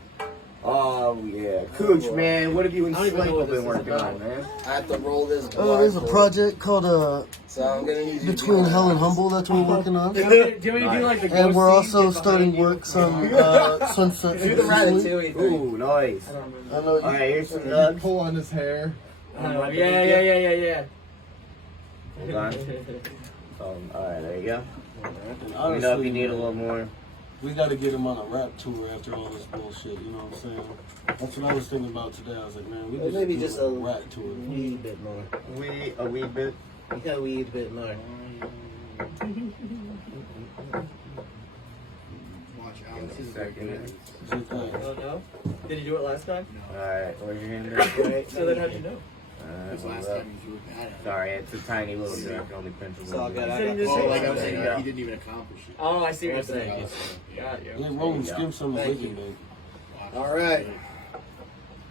Oh yeah, Cooch, man. What have you and I don't even know Sligo what this been is working about. on, man? I have to roll this. Oh, there's a blindfold. project called So I'm gonna need you Between to Hell and Humble that's what we're working on. Do you want me to do like the And ghost we're scene, also get starting behind you? works on Sunset. do the Ratatouille thing. Ooh, nice. I know All you. right, here's some You nugs. pull on his hair. Yeah. Hold on. All right, there you go. And Let me know if honestly, you need a little more. we got to get him on a rap tour after all this bullshit. You know what I'm saying? That's what I was thinking about today. I was like, man, we Well, just maybe do just a a rap tour. wee bit more. A wee bit. You got a wee bit more. Watch Just a second. Good thing. Oh no? Did you do it last time? All right, where's your hand there? So then how do you know? Sorry, it's a tiny little bit. I can only pinch a It's little all bit. good. I So got you just Oh, say- like I'm There saying, you like, go. he didn't even accomplish it. Oh, I see what you're saying. Yeah. Got you. They rolling Yeah. skims on the Thank wicked, man. All right.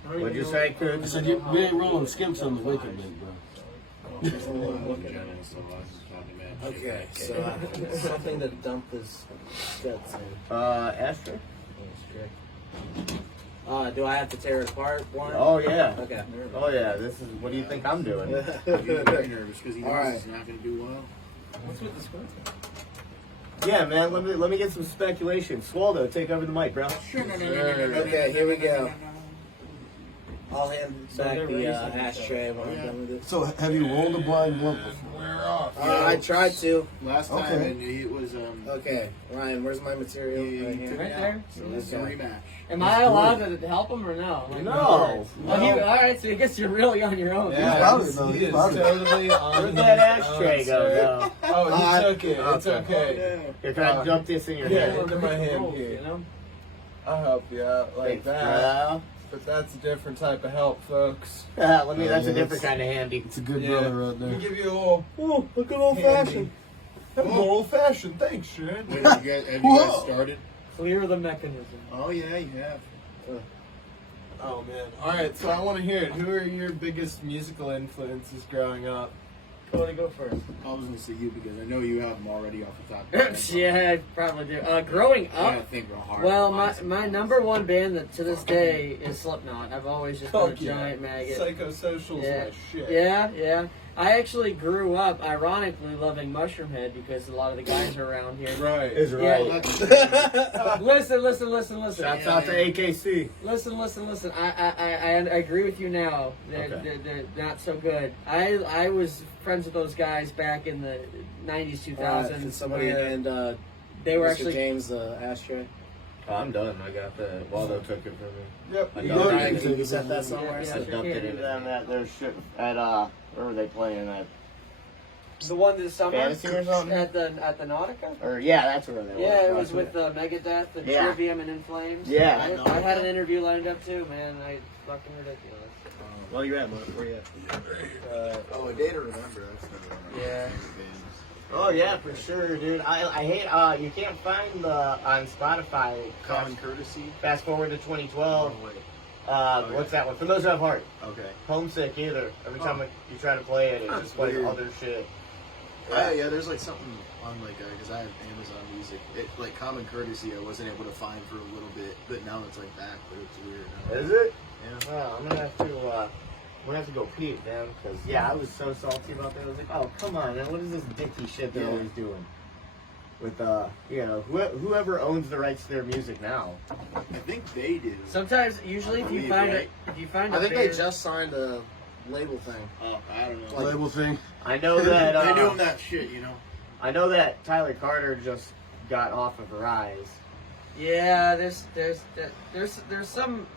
What'd you say, I Cooch? said, we ain't rolling skims on the wicked, man, bro. Okay. So something to dump his guts in. Astra? Do I have to tear it apart? One. Oh, yeah. Okay. Oh, yeah. This is, what do you think I'm doing? He's very nervous because he knows All right. he's not going to do well. What's with the squirts? Yeah, man, let me get some speculation. Swaldo, take over the mic, bro. Okay. Here we go. I'll hand back they're the racing ashtray when I'm done with this. So, have you rolled a blind blunt before? I tried to. Last time, Okay. and it was Okay, Ryan, where's my material? he Right took here. it Right out. there? So this is a Okay. rematch. Am I allowed to help him or no? Like, No. Oh, you, all right, so I guess you're really on your own. He's about it, though. He He's is about it. totally on Where'd his that own, ashtray go, sir. though? Oh, he took it. It's okay. Here, can I dump this in your Yeah. hand? Under my hand Rolls, here. You know? I'll help you out like Thanks, that. bro. But that's a different type of help, folks. Let me, that's a Yeah, different kind of handy. It's a good Yeah. brother right We there. give you a little, look at old fashioned. Old fashioned, thanks, Sharon. Wait, have you guys started? Clear the mechanism. Oh, yeah, you have. Oh man. Alright, so I want to hear it. Who are your biggest musical influences growing up? Cody, go first. I was gonna say you because I know you have them already off the top. Of your head. Yeah, I probably do. Growing I gotta up, think real hard. well, my number one band that to this day is Slipknot. I've always just been a Fuck yeah. giant maggot. Psychosocial's Yeah. my shit. Yeah. I actually grew up, ironically, loving Mushroom Head because a lot of the guys around here. Right. Is right. Listen. Shouts out to AKC. Listen. I agree with you now. They're not so good. I was friends with those guys back in the 90s, 2000s. Can somebody where and they were Mr. actually James the ashtray? Oh, I'm done. I got the Waldo took it from me. Yep. I You got know it. what? Alright, can you set that somewhere? Yeah, I sure dumped can. it into them at their shit at where were they playing at? the one this summer Fantasy or something? at the Nautica. Or yeah, that's where they were. Yeah, it was with Megadeth and Yeah. Trivium and In Flames. Yeah. I had an interview lined up too, man. Fucking ridiculous. Well, you at, Mark? Where you at? Oh, a day to remember. That's another one. Yeah. Oh yeah, for sure, dude. I hate you can't find the on Spotify. Common courtesy. Fast forward to 2012. Oh, wait. What's that one? For those who have heart. Okay. Homesick either. Every time you try to play it, it That's just plays weird. other shit. Yeah, there's like something on like because I have Amazon Music. It like Common Courtesy I wasn't able to find for a little bit, but now it's like back. But it's weird. Now. Is it? Yeah. Well, I'm gonna have to go peep, man. Because yeah, I was so salty about that. I was like, oh come on, man, what is this dicky shit they're Yeah. always doing? With whoever owns the rights to their music now. I think they do. Sometimes, usually, if you Believe, find right? I think they band- just signed a label thing. Oh, I don't know. Label thing. I know that they doing that shit, you know. I know that Tyler Carter just got off of Rise. Yeah, there's some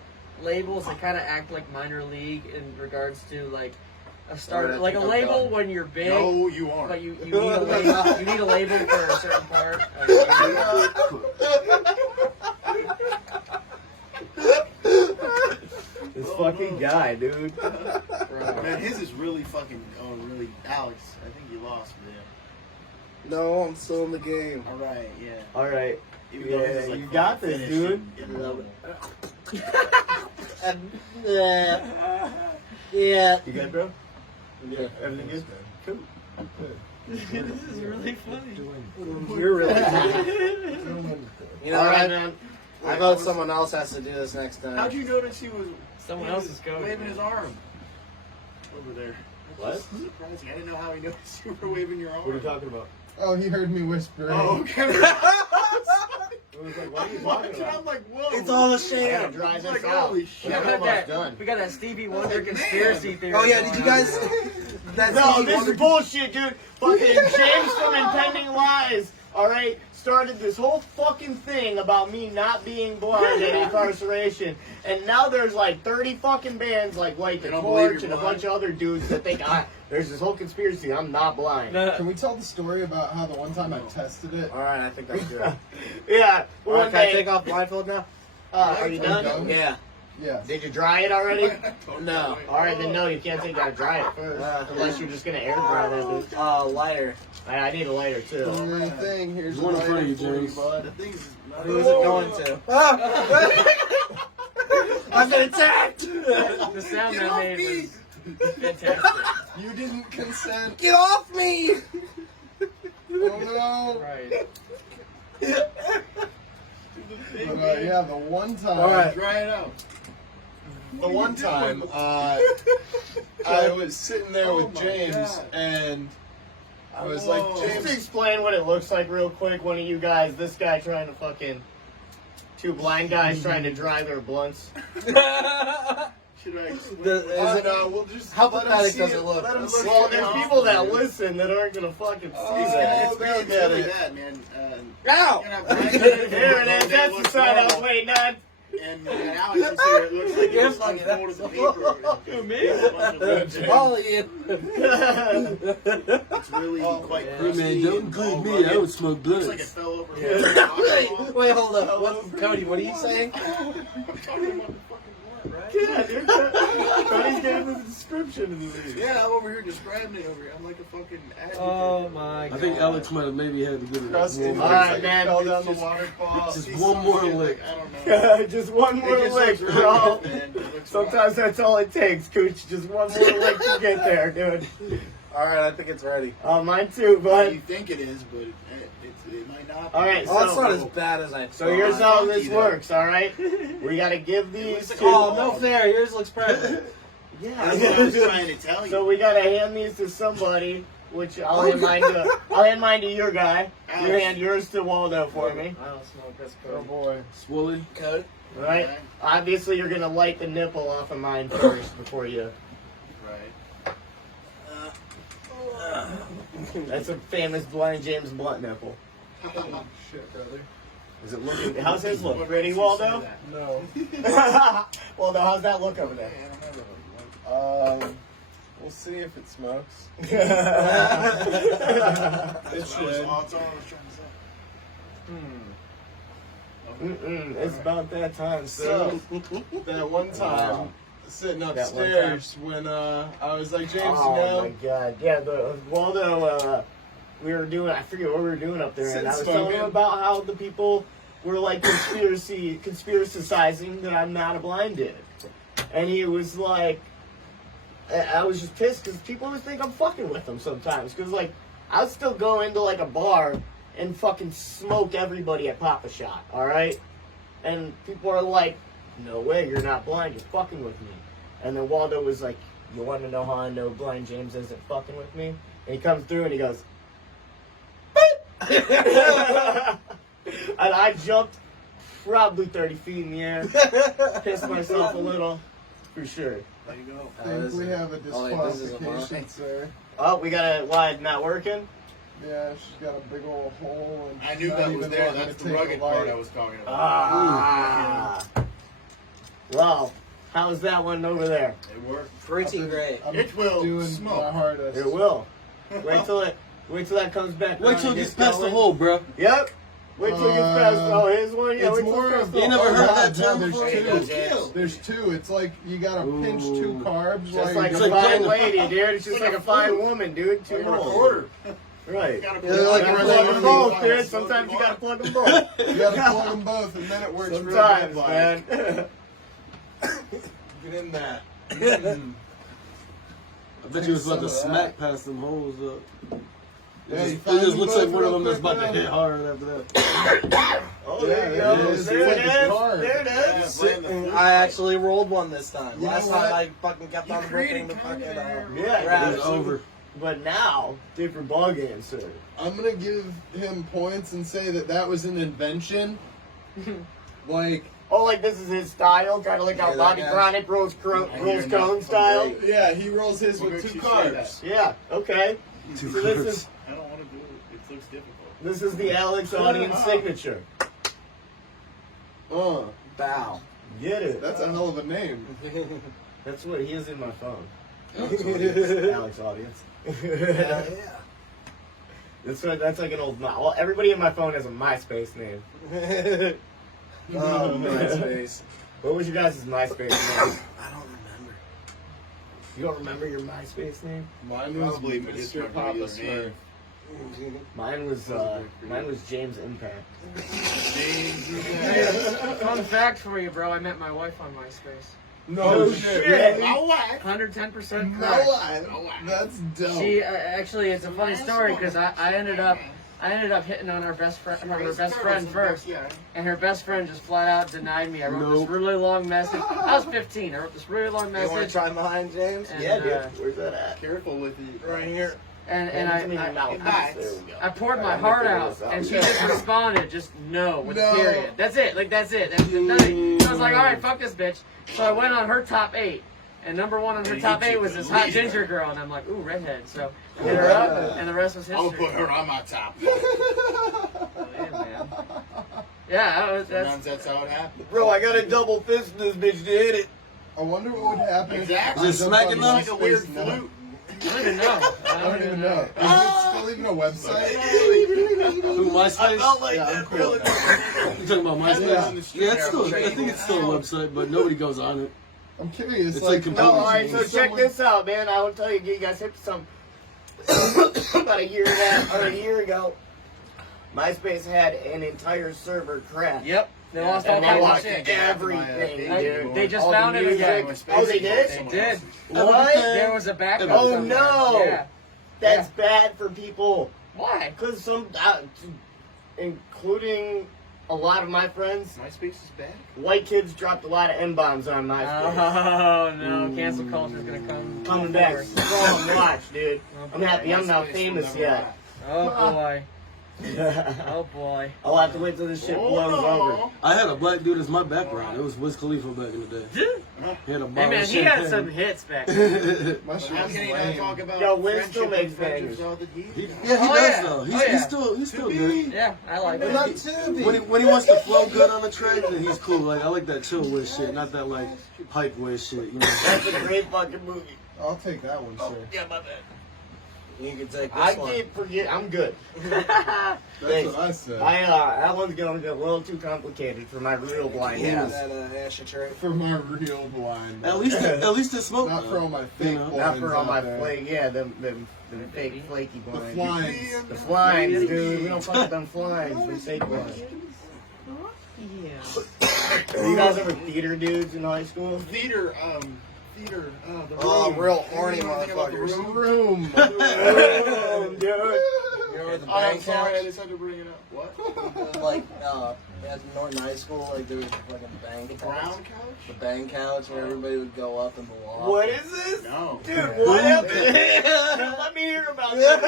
labels that kind of act like minor league in regards to like a start, like a label when you're big. No, you aren't. But you need a label. You need a label for a certain part. This fucking guy, dude. Man, his is really fucking. Oh, really, Alex. I think you lost, man. No, I'm still in the game. All right, yeah. All right. Even though his Yeah, is, like, you got this, finished dude. in love. Yeah. You good, bro? Yeah. Everything good? Cool. This is really funny. You're really funny. You know All what? right, man. I vote someone else has to do this next time. How'd you notice he was Someone else is going. waving his arm over there? What? That's surprising. I didn't know how he noticed you were waving your arm. What are you talking about? Oh, he heard me whispering. Oh, okay. It was like, what are you talking I'm about? like, whoa. It's all a I gotta sham. dry It's this like, out. holy We're shit. almost done. We got that Stevie Wonder like, conspiracy man. theory. Oh yeah, did you going on. guys? That's No, this is bullshit, dude. Fucking James from Impending Lies, alright, started this whole fucking thing about me not being blind and incarceration. And now there's like 30 fucking bands like Light the They don't believe Torch you're and a blind. bunch of other dudes that think there's this whole conspiracy. I'm not blind. Can we tell the story about how the one time I tested it? All right, I think that's good. Yeah, All right, one can I day. take off blindfold now? Are you Are you done? done? Yeah. Yes. Did you dry it already? No. Alright, then no, you can't take that dry it first. Unless you're just gonna air dry that bitch. Lighter. I need a lighter too. Only thing, here's There's one in front of you, for you, James. bud. The thing is, Who is it going to? I've been attacked. The sound that made was fantastic. You didn't consent. Get off me! Oh no. Right. But, yeah, the one time. All right. dry it out. The one time, I was sitting there with my James, God. and I was Whoa. like, Just to James, explain what it looks like real quick, one of you guys, this guy trying to fucking, two blind guys trying to dry their blunts. Should I explain? we'll just How let him pathetic see does it look? Let him Well, see there's it. people that listen that aren't gonna fucking see that. Oh, It's get really it. bad, man. Ow! Here it is, that's the sign I was waiting on. And Alex was here. It looks like You're it's fucking unfolded the paper. All of you. It's really quite Hey crusty. man, don't and include all me. I rugged. would smoke Looks like it blunts. fell over. Wait, wait, hold up. Cody, what are you saying? Yeah, dude. Cody's getting the description in the video. Yeah, I'm over here describing it over here. I'm like a fucking agitator. Oh my I god. think Alex might have maybe had to give it Crusty. one All more. right, man. Fell down It's the just- waterfall. Just See, one some more shit, lick. like, I don't know. Just one more It just lick, looks really bro. good, man. It looks Sometimes that's all it takes, Cooch. Just one more lick to get there, dude. All right, I think it's ready. Oh, mine too, bud. You think it is, but it might not be. All right, Well, that's so not as bad as I thought. so here's how this works. All right, we gotta give these. To, Oh, no fair. Yours looks perfect. yeah. That's what I was trying to tell you. So we gotta hand these to somebody, which I'll hand mine to. I'll hand mine to your guy. You hand yours to Waldo for me. I don't smoke this Oh code. boy. Swilly. Code? Right? Okay. Obviously, you're gonna light the nipple off of mine first before you. Right. That's a famous Blind James blunt nipple. Shit, brother. Is it looking? How's his look? Ready, Waldo? No. Waldo, how's that look over there? We'll see if it smokes. It That's all I should. was trying to say. It's about that time. So, That one time, Wow. sitting one upstairs when I was like, James, oh you know, my God, yeah. The Waldo, we were doing. I forget what we were doing up there, and I was telling him about how the people were like conspiracizing that I'm not a blind dude, and he was like, I was just pissed because people always think I'm fucking with them sometimes. Because like, I would still go into like a bar and fucking smoke everybody at Papa Shot, all right? And people are like, no way, you're not blind, you're fucking with me. And then Waldo was like, you want to know how I know Blind James isn't fucking with me? And he comes through and he goes, and I jumped probably 30 feet in the air, pissed myself a little, for sure. There you go. I think we have a this is a disqualification, sir. Oh, we got a, why, not working? Yeah, she's got a big old hole. And I knew she's that not was even there. letting That's it the take rugged a light. part I was talking about. Ah. Well, how's that one over there? It worked. Pretty great. I'm It will doing smoke. my hardest. It will. Wait till that comes back. Wait till it around, gets past the going. hole, bro. Yep. Wait till it gets past. Oh, here's one. Yeah, It's wait till more it of past the You hole. never heard that no, term there's before? two. There's two. It's like you gotta pinch two carbs. Just while like you're a like fine playing the- lady, dude. It's just like a fine woman, dude. Two Like a holes. recorder. Right. You gotta Yeah, they're like You gotta a plug them regular both, device. dude. Sometimes you gotta plug them both. You gotta plug them both, and then it works real Sometimes, good. man. Get in that. I bet you was about to Some of smack past them holes up. Yeah, It you just, find it just them looks both like one of real them that's quick, about to man. hit hard after that. Oh, Yeah, there you there go. it is. There It's it like a is. card. There it is. Sitting, I actually rolled one this time. You Last know time what? I fucking kept on ripping the fucking Yeah, grabs. It's over. But now, different ball game, sir. I'm gonna give him points and say that was an invention. Like, Oh, like this is his style, kind of like how Yeah, Bobby that Chronic rolls cone style. yeah, he rolls his What with makes two you say carbs. Yeah. Okay. Two So this carbs. is I don't want to do it. It looks difficult. this is the Alex audience signature. Bow. Get it? That's a hell of a name. That's what he is in my phone. Alex audience. Alex audience. Yeah. That's like an old. Well, everybody in my phone has a MySpace name. Oh, MySpace. What was your guys' MySpace name? I don't remember. You don't remember your MySpace name? Mine was Probably, but it's my Mr. Papa regular name. Smurf. Mine was James Impact. Fun fact for you, bro. I met my wife on MySpace. No Oh, shit. shit. Really? 110% No correct. lie. That's dope. She actually, it's a funny story because I ended up hitting on her best friend first, and her best friend just flat out denied me. I wrote this Nope. really long message. I was 15. I wrote this really long You want to message, try mine, James? and, Yeah, dude. Where's that at? Careful with it. right here. and There we I go. I poured my I'm heart gonna out, figure this out. and she just responded, just no, with No. a period. That's it. Like, that's it. That's nothing. So I was like, all right, fuck this bitch. So I went on her top 8. And number 1 on her And top you 8 was this hot lead ginger her. girl. And I'm like, ooh, redhead. So I hit her up, and the rest was history. I'll put her on my top. Yeah, man. Yeah, Sometimes that's how it happens. Bro, I got a double fist in this bitch to hit it. I wonder what would happen Exactly. if Is it I jumped smacking on It's like a weird MySpace now. flute. I don't even know. I don't even know. Is it still even a website? Who, MySpace? like Yeah, I'm that. cool. Really. You talking about MySpace? Yeah. Yeah, it's still. I think it's still a website, but nobody goes on it. I'm curious. It's like No, completely alright, so changed. check this out, man. I will tell you, you guys hit some about a year and a half or a year ago. MySpace had an entire server crash. Yep. They lost all And they kinds of lost shit. everything, dude. They just All the found it music. again. Oh, they did? They did. What? There was a backup. Oh, somewhere. no. Yeah. That's bad for people. Why? Because including a lot of my friends, MySpace is bad. white kids dropped a lot of N-bombs on MySpace. Oh no, cancel culture's gonna come. Coming back strong, watch, dude. I'm happy I'm not famous yet. Oh boy. Oh boy. I'll have to wait till this shit blows over. I had a black dude as my background. It was Wiz Khalifa back in the day. He had a Hey bottle man, of he had champagne. some hits back then. My shit How was can he not lame. talk about Yo, Wiz friendship still makes and friendships bangers. all that he He, does? yeah, he Oh, does yeah. though. Oh, yeah. He's still good. Yeah, I like But it. not Tubi. When he wants to flow good on the track, then he's cool. Like I like that chill Wiz shit, not that like hype Wiz shit. You know. That's a great fucking movie. I'll take that one, sir. Yeah, my bad. You can take this I one. keep forget. I'm good. That's Thanks. what I said. That one's gonna get a little too complicated for my real blind Yeah, ass. that ashtray. For my real blind. At least it smoked. Not for all my fake know? blinds. Not for all my out there. flake. Yeah, them fake flaky The blinds. flies. The flies, dude. We don't fuck with them flies. We fake ones. Were you guys ever theater dudes in high school? Theater. The Oh, Room. real horny You know anything about The motherfuckers. Room? Dude. You know where the Oh, I'm bang sorry, I couch? just had to bring it up. What? Like, at Norton High School, like there was a fucking bang couch. Brown couch? The bang couch where everybody would go up in the loft. What is this? No. Dude, what happened? Let me hear about this.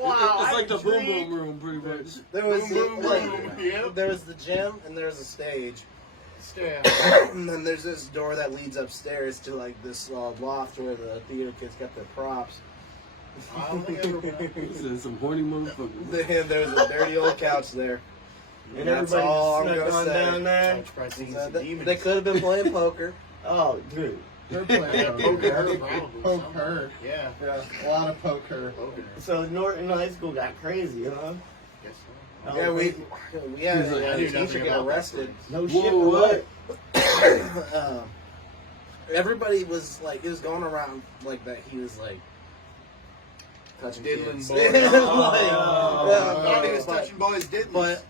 Wow. It's like the boom intrigued. boom room, pretty much. There was Boom, boom, like, boom. Yep. there was the gym and there was a stage. Yeah. And then there's this door that leads upstairs to like this loft where the theater kids kept their props. I don't think I ever went. He said some horny motherfucker. And there's a dirty old couch there. And That's everybody all I'm snuck gonna on say. down there. Couch probably seen So some they demons. could have been playing poker. Oh, dude. They're playing Poke poker. her, probably. Poke her. Yeah. Yeah, a lot of poker. Poke her. So Norton High School got crazy, huh? Guess Oh, Yeah, we had He's like, a I knew teacher nothing get about that arrested. No Whoa, shit. For what? what? Everybody was like, it was going around like that. He was like touching Diddling kids. boys. Like, Oh, yeah, I thought he was but- touching boys' diddlings. But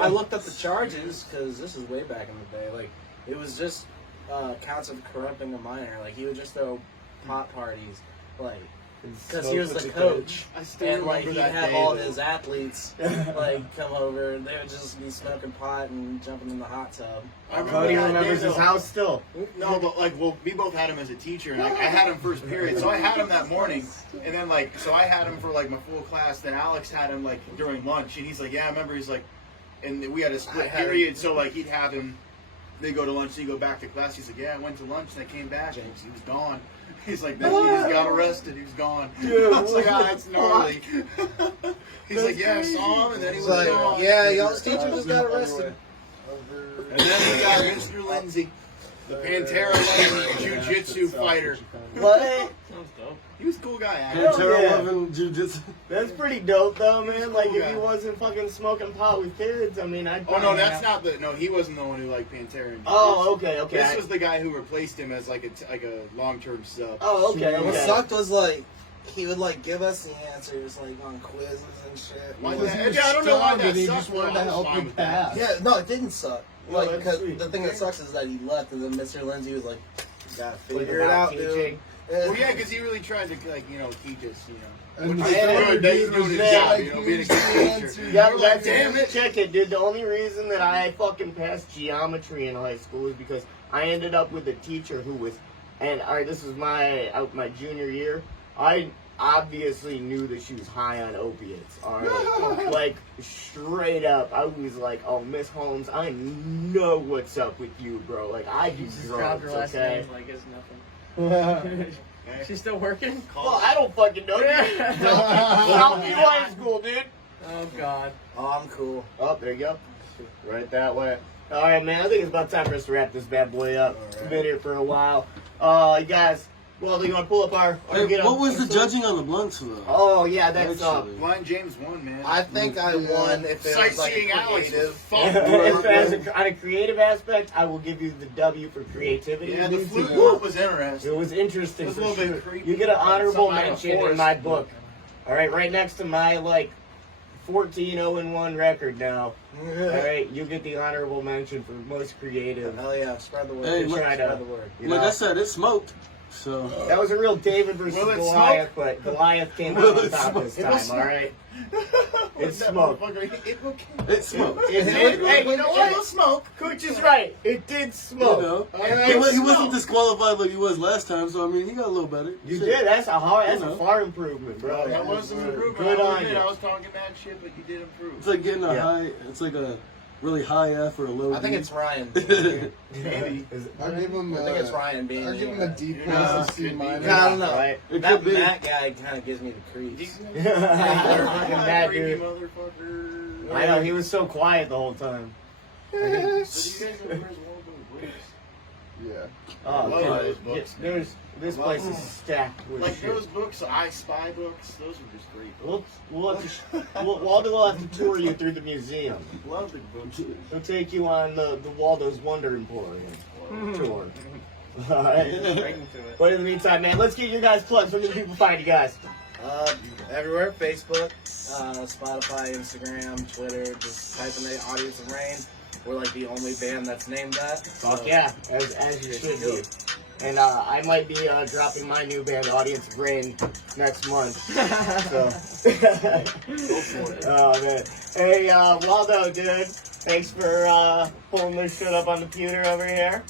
I looked up the charges because this is way back in the day. Like it was just counts of corrupting a minor. Like he would just throw pot parties, like because he was the coach, I still and like remember he'd that have day, all though. his athletes like come over, and they would just be smoking pot and jumping in the hot tub. I remember Cody that remembers day, his though. house still. No, but like, well, we both had him as a teacher, and like, I had him first period, so I had him that morning, and then like, so I had him for like my full class. Then Alex had him like during lunch, and he's like, yeah, I remember. He's like, and we had a split I had him. period, so like he'd have him. They go to lunch, then you go back to class. He's like, yeah, I went to lunch, and I came back, and he was gone. He's like, then he just got arrested. He was gone. Dude, I was like, what that's the gnarly. He's like, yeah, I saw him, and then he He's was like, gone. yeah, y'all's teacher just got arrested. And then we got Mr. Lindsay, the Pantera Jiu-Jitsu fighter. What? Sounds dope. He was a cool guy, actually. Hell Pantera yeah. loving jujitsu. That's pretty dope, though, man. Like, if Yeah. he wasn't fucking smoking pot with kids, I mean, I'd Oh, no, probably that's have- not the... No, he wasn't the one who liked Pantera. and Oh, Jiu-Jitsu. okay. This was the guy who replaced him as like a long-term sub. Oh, okay. What okay. sucked was like he would like give us the answers like on quizzes and shit. Why Because that- he was yeah, I don't know why stunned that and he sucked, just wanted though. to I was help fine you with that. pass. Yeah, no, it didn't suck. No, Like, that's 'cause sweet. the thing that sucks is that he left, and then Mr. Lindsay was like, "You gotta With figure the it out, teaching. dude." Well, yeah, because he really tried to, like, teach us, And Which the is other good that he's dude doing was his just job, like, being a "Here's good the teacher. answer." Yeah, You're like, that's damn it. Check it, dude. The only reason that I fucking passed geometry in high school is because I ended up with a teacher who was, and all right, this was my junior year. I obviously knew that she was high on opiates. All right, like straight up, I was like, "Oh, Miss Holmes, I know what's up with you, bro. Like, I do Just grabbed drugs, her last okay?" name like it's nothing. She's still working? Well, I don't fucking know. Southview High School, dude. Oh god. Oh, I'm cool. Oh, there you go. Right that way. All right, man. I think it's about time for us to wrap this bad boy up. We've been here for a while. You guys, well, you want to pull up our Hey, get what up- was the judging on the blunts though? Oh, yeah, that's Actually. Blind James won, man. I think I won if it was like Sightseeing Alex was creative. fun. on a creative aspect, I will give you the W for creativity. Yeah, the dude. flute one was interesting. It was interesting. It was a for little bit sure. creepy. You get an honorable Something out of mention in forest. my book. All right, right next to my 14-0-1 record now. All right, you get the honorable mention for most creative. Hell yeah, spread the word. Hey, Try to- spread the word. You Like know? I said, it smoked. So That was a real David versus Will it Goliath, but Goliath came out on top this It will time, smoke. alright? It's smoke. It will it smoked. Hey, you know It what? will smoke. Cooch is right. It did You smoke. know, It he wasn't smoked. disqualified like he was last time. So I mean, he got a little better. You Shit. did. That's You a know. far improvement, bro. That wasn't improvement. Good I on admit you. I was talking bad shit, but you did improve. It's like getting a Yeah. high. It's like a really high F or a low. I think D. it's Ryan. Maybe. I'll give him. I think it's Ryan being. I'll give him a D You're plus, not- a C minus. I don't know. Right? It That could be. Matt guy kind of gives me the creeps. You're fucking bad, Creepy dude. motherfucker. I know, he was so quiet the whole time. So do you guys know where's Waldo Books? Yeah. Oh, Love God. those books. This place is stacked with Like shit. those books, I Spy books, those were just great We'll, books. Waldo will have to tour you through the museum. Love the books. He'll take you on the Waldo's Wonder Emporium tour. Alright. But in the meantime, man, let's get your guys' plugs. Where can people find you guys? Everywhere, Facebook, Spotify, Instagram, Twitter. Just type in the Audience of Rain. We're like the only band that's named that. Fuck yeah, as you should be. And I might be dropping my new band, Audience of Rain, next month. So, oh man. Hey, Waldo, dude, thanks for pulling this shit up on the computer over here.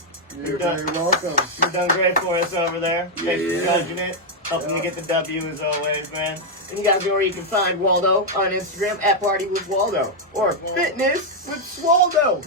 You're very welcome. You've done great for us over there. Thanks for Yeah. judging it. Helping to get the W as always, man. And you guys know where you can find Waldo on Instagram at Party with Waldo. Or Fitness with Swaldo.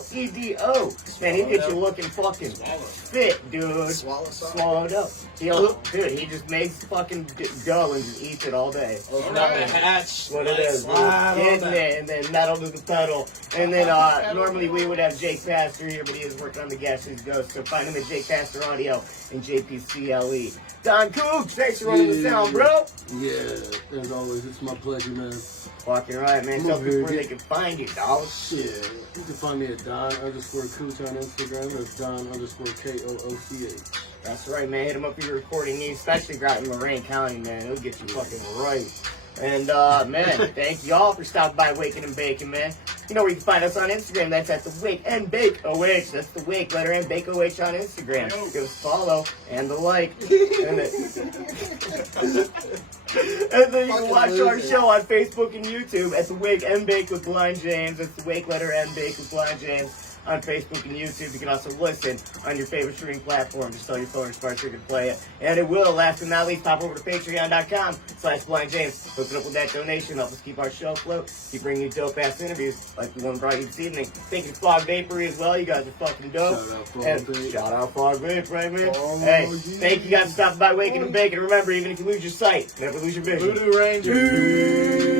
SWOLEDO. Man, he gets you looking fucking fit, dude. Swallowed up. Dude, he just makes fucking dough and just eats it all day. That's What it is, bro. Getting it, and then metal to the pedal. And then normally we would have Jake Pastor here, but he is working on the Gas His Ghost. So find him at Jake Pastor Audio and JPCLE. Don Coop, thanks for running the sound, bro. Yeah, as always, it's my pleasure, man. Fucking right, man. Tell people where they can find you, dog. Shit, you can find me at Don_Cooch on Instagram. That's Don_KOOCH. That's right, man. Hit him up for your recording needs, especially out in Lorain County, man. It'll get you fucking right. And, man, thank y'all for stopping by Waking and Baking, man. You know where you can find us on Instagram. That's at the Wake and Bake OH. That's the Wake, letter N, Bake OH on Instagram. Give us a follow and the like. And then you can watch our show on Facebook and YouTube at the Wake and Bake with Blind James. That's the Wake, letter N, Bake with Blind James on Facebook and YouTube. You can also listen on your favorite streaming platform. Just tell your phone or smart speaker to play it. And it will, last but not least, pop over to patreon.com/blindjames. Hook it up with that donation. Help us keep our show afloat. Keep bringing you dope-ass interviews like the one brought you this evening. Thank you to Fog Vapery as well. You guys are fucking dope. Shout out Fog And Vape. shout out Fog Vapery, man. Oh, Hey, yeah. thank you guys for stopping by Waking and Baking. Remember, even if you lose your sight, never lose your vision. Voodoo Ranger.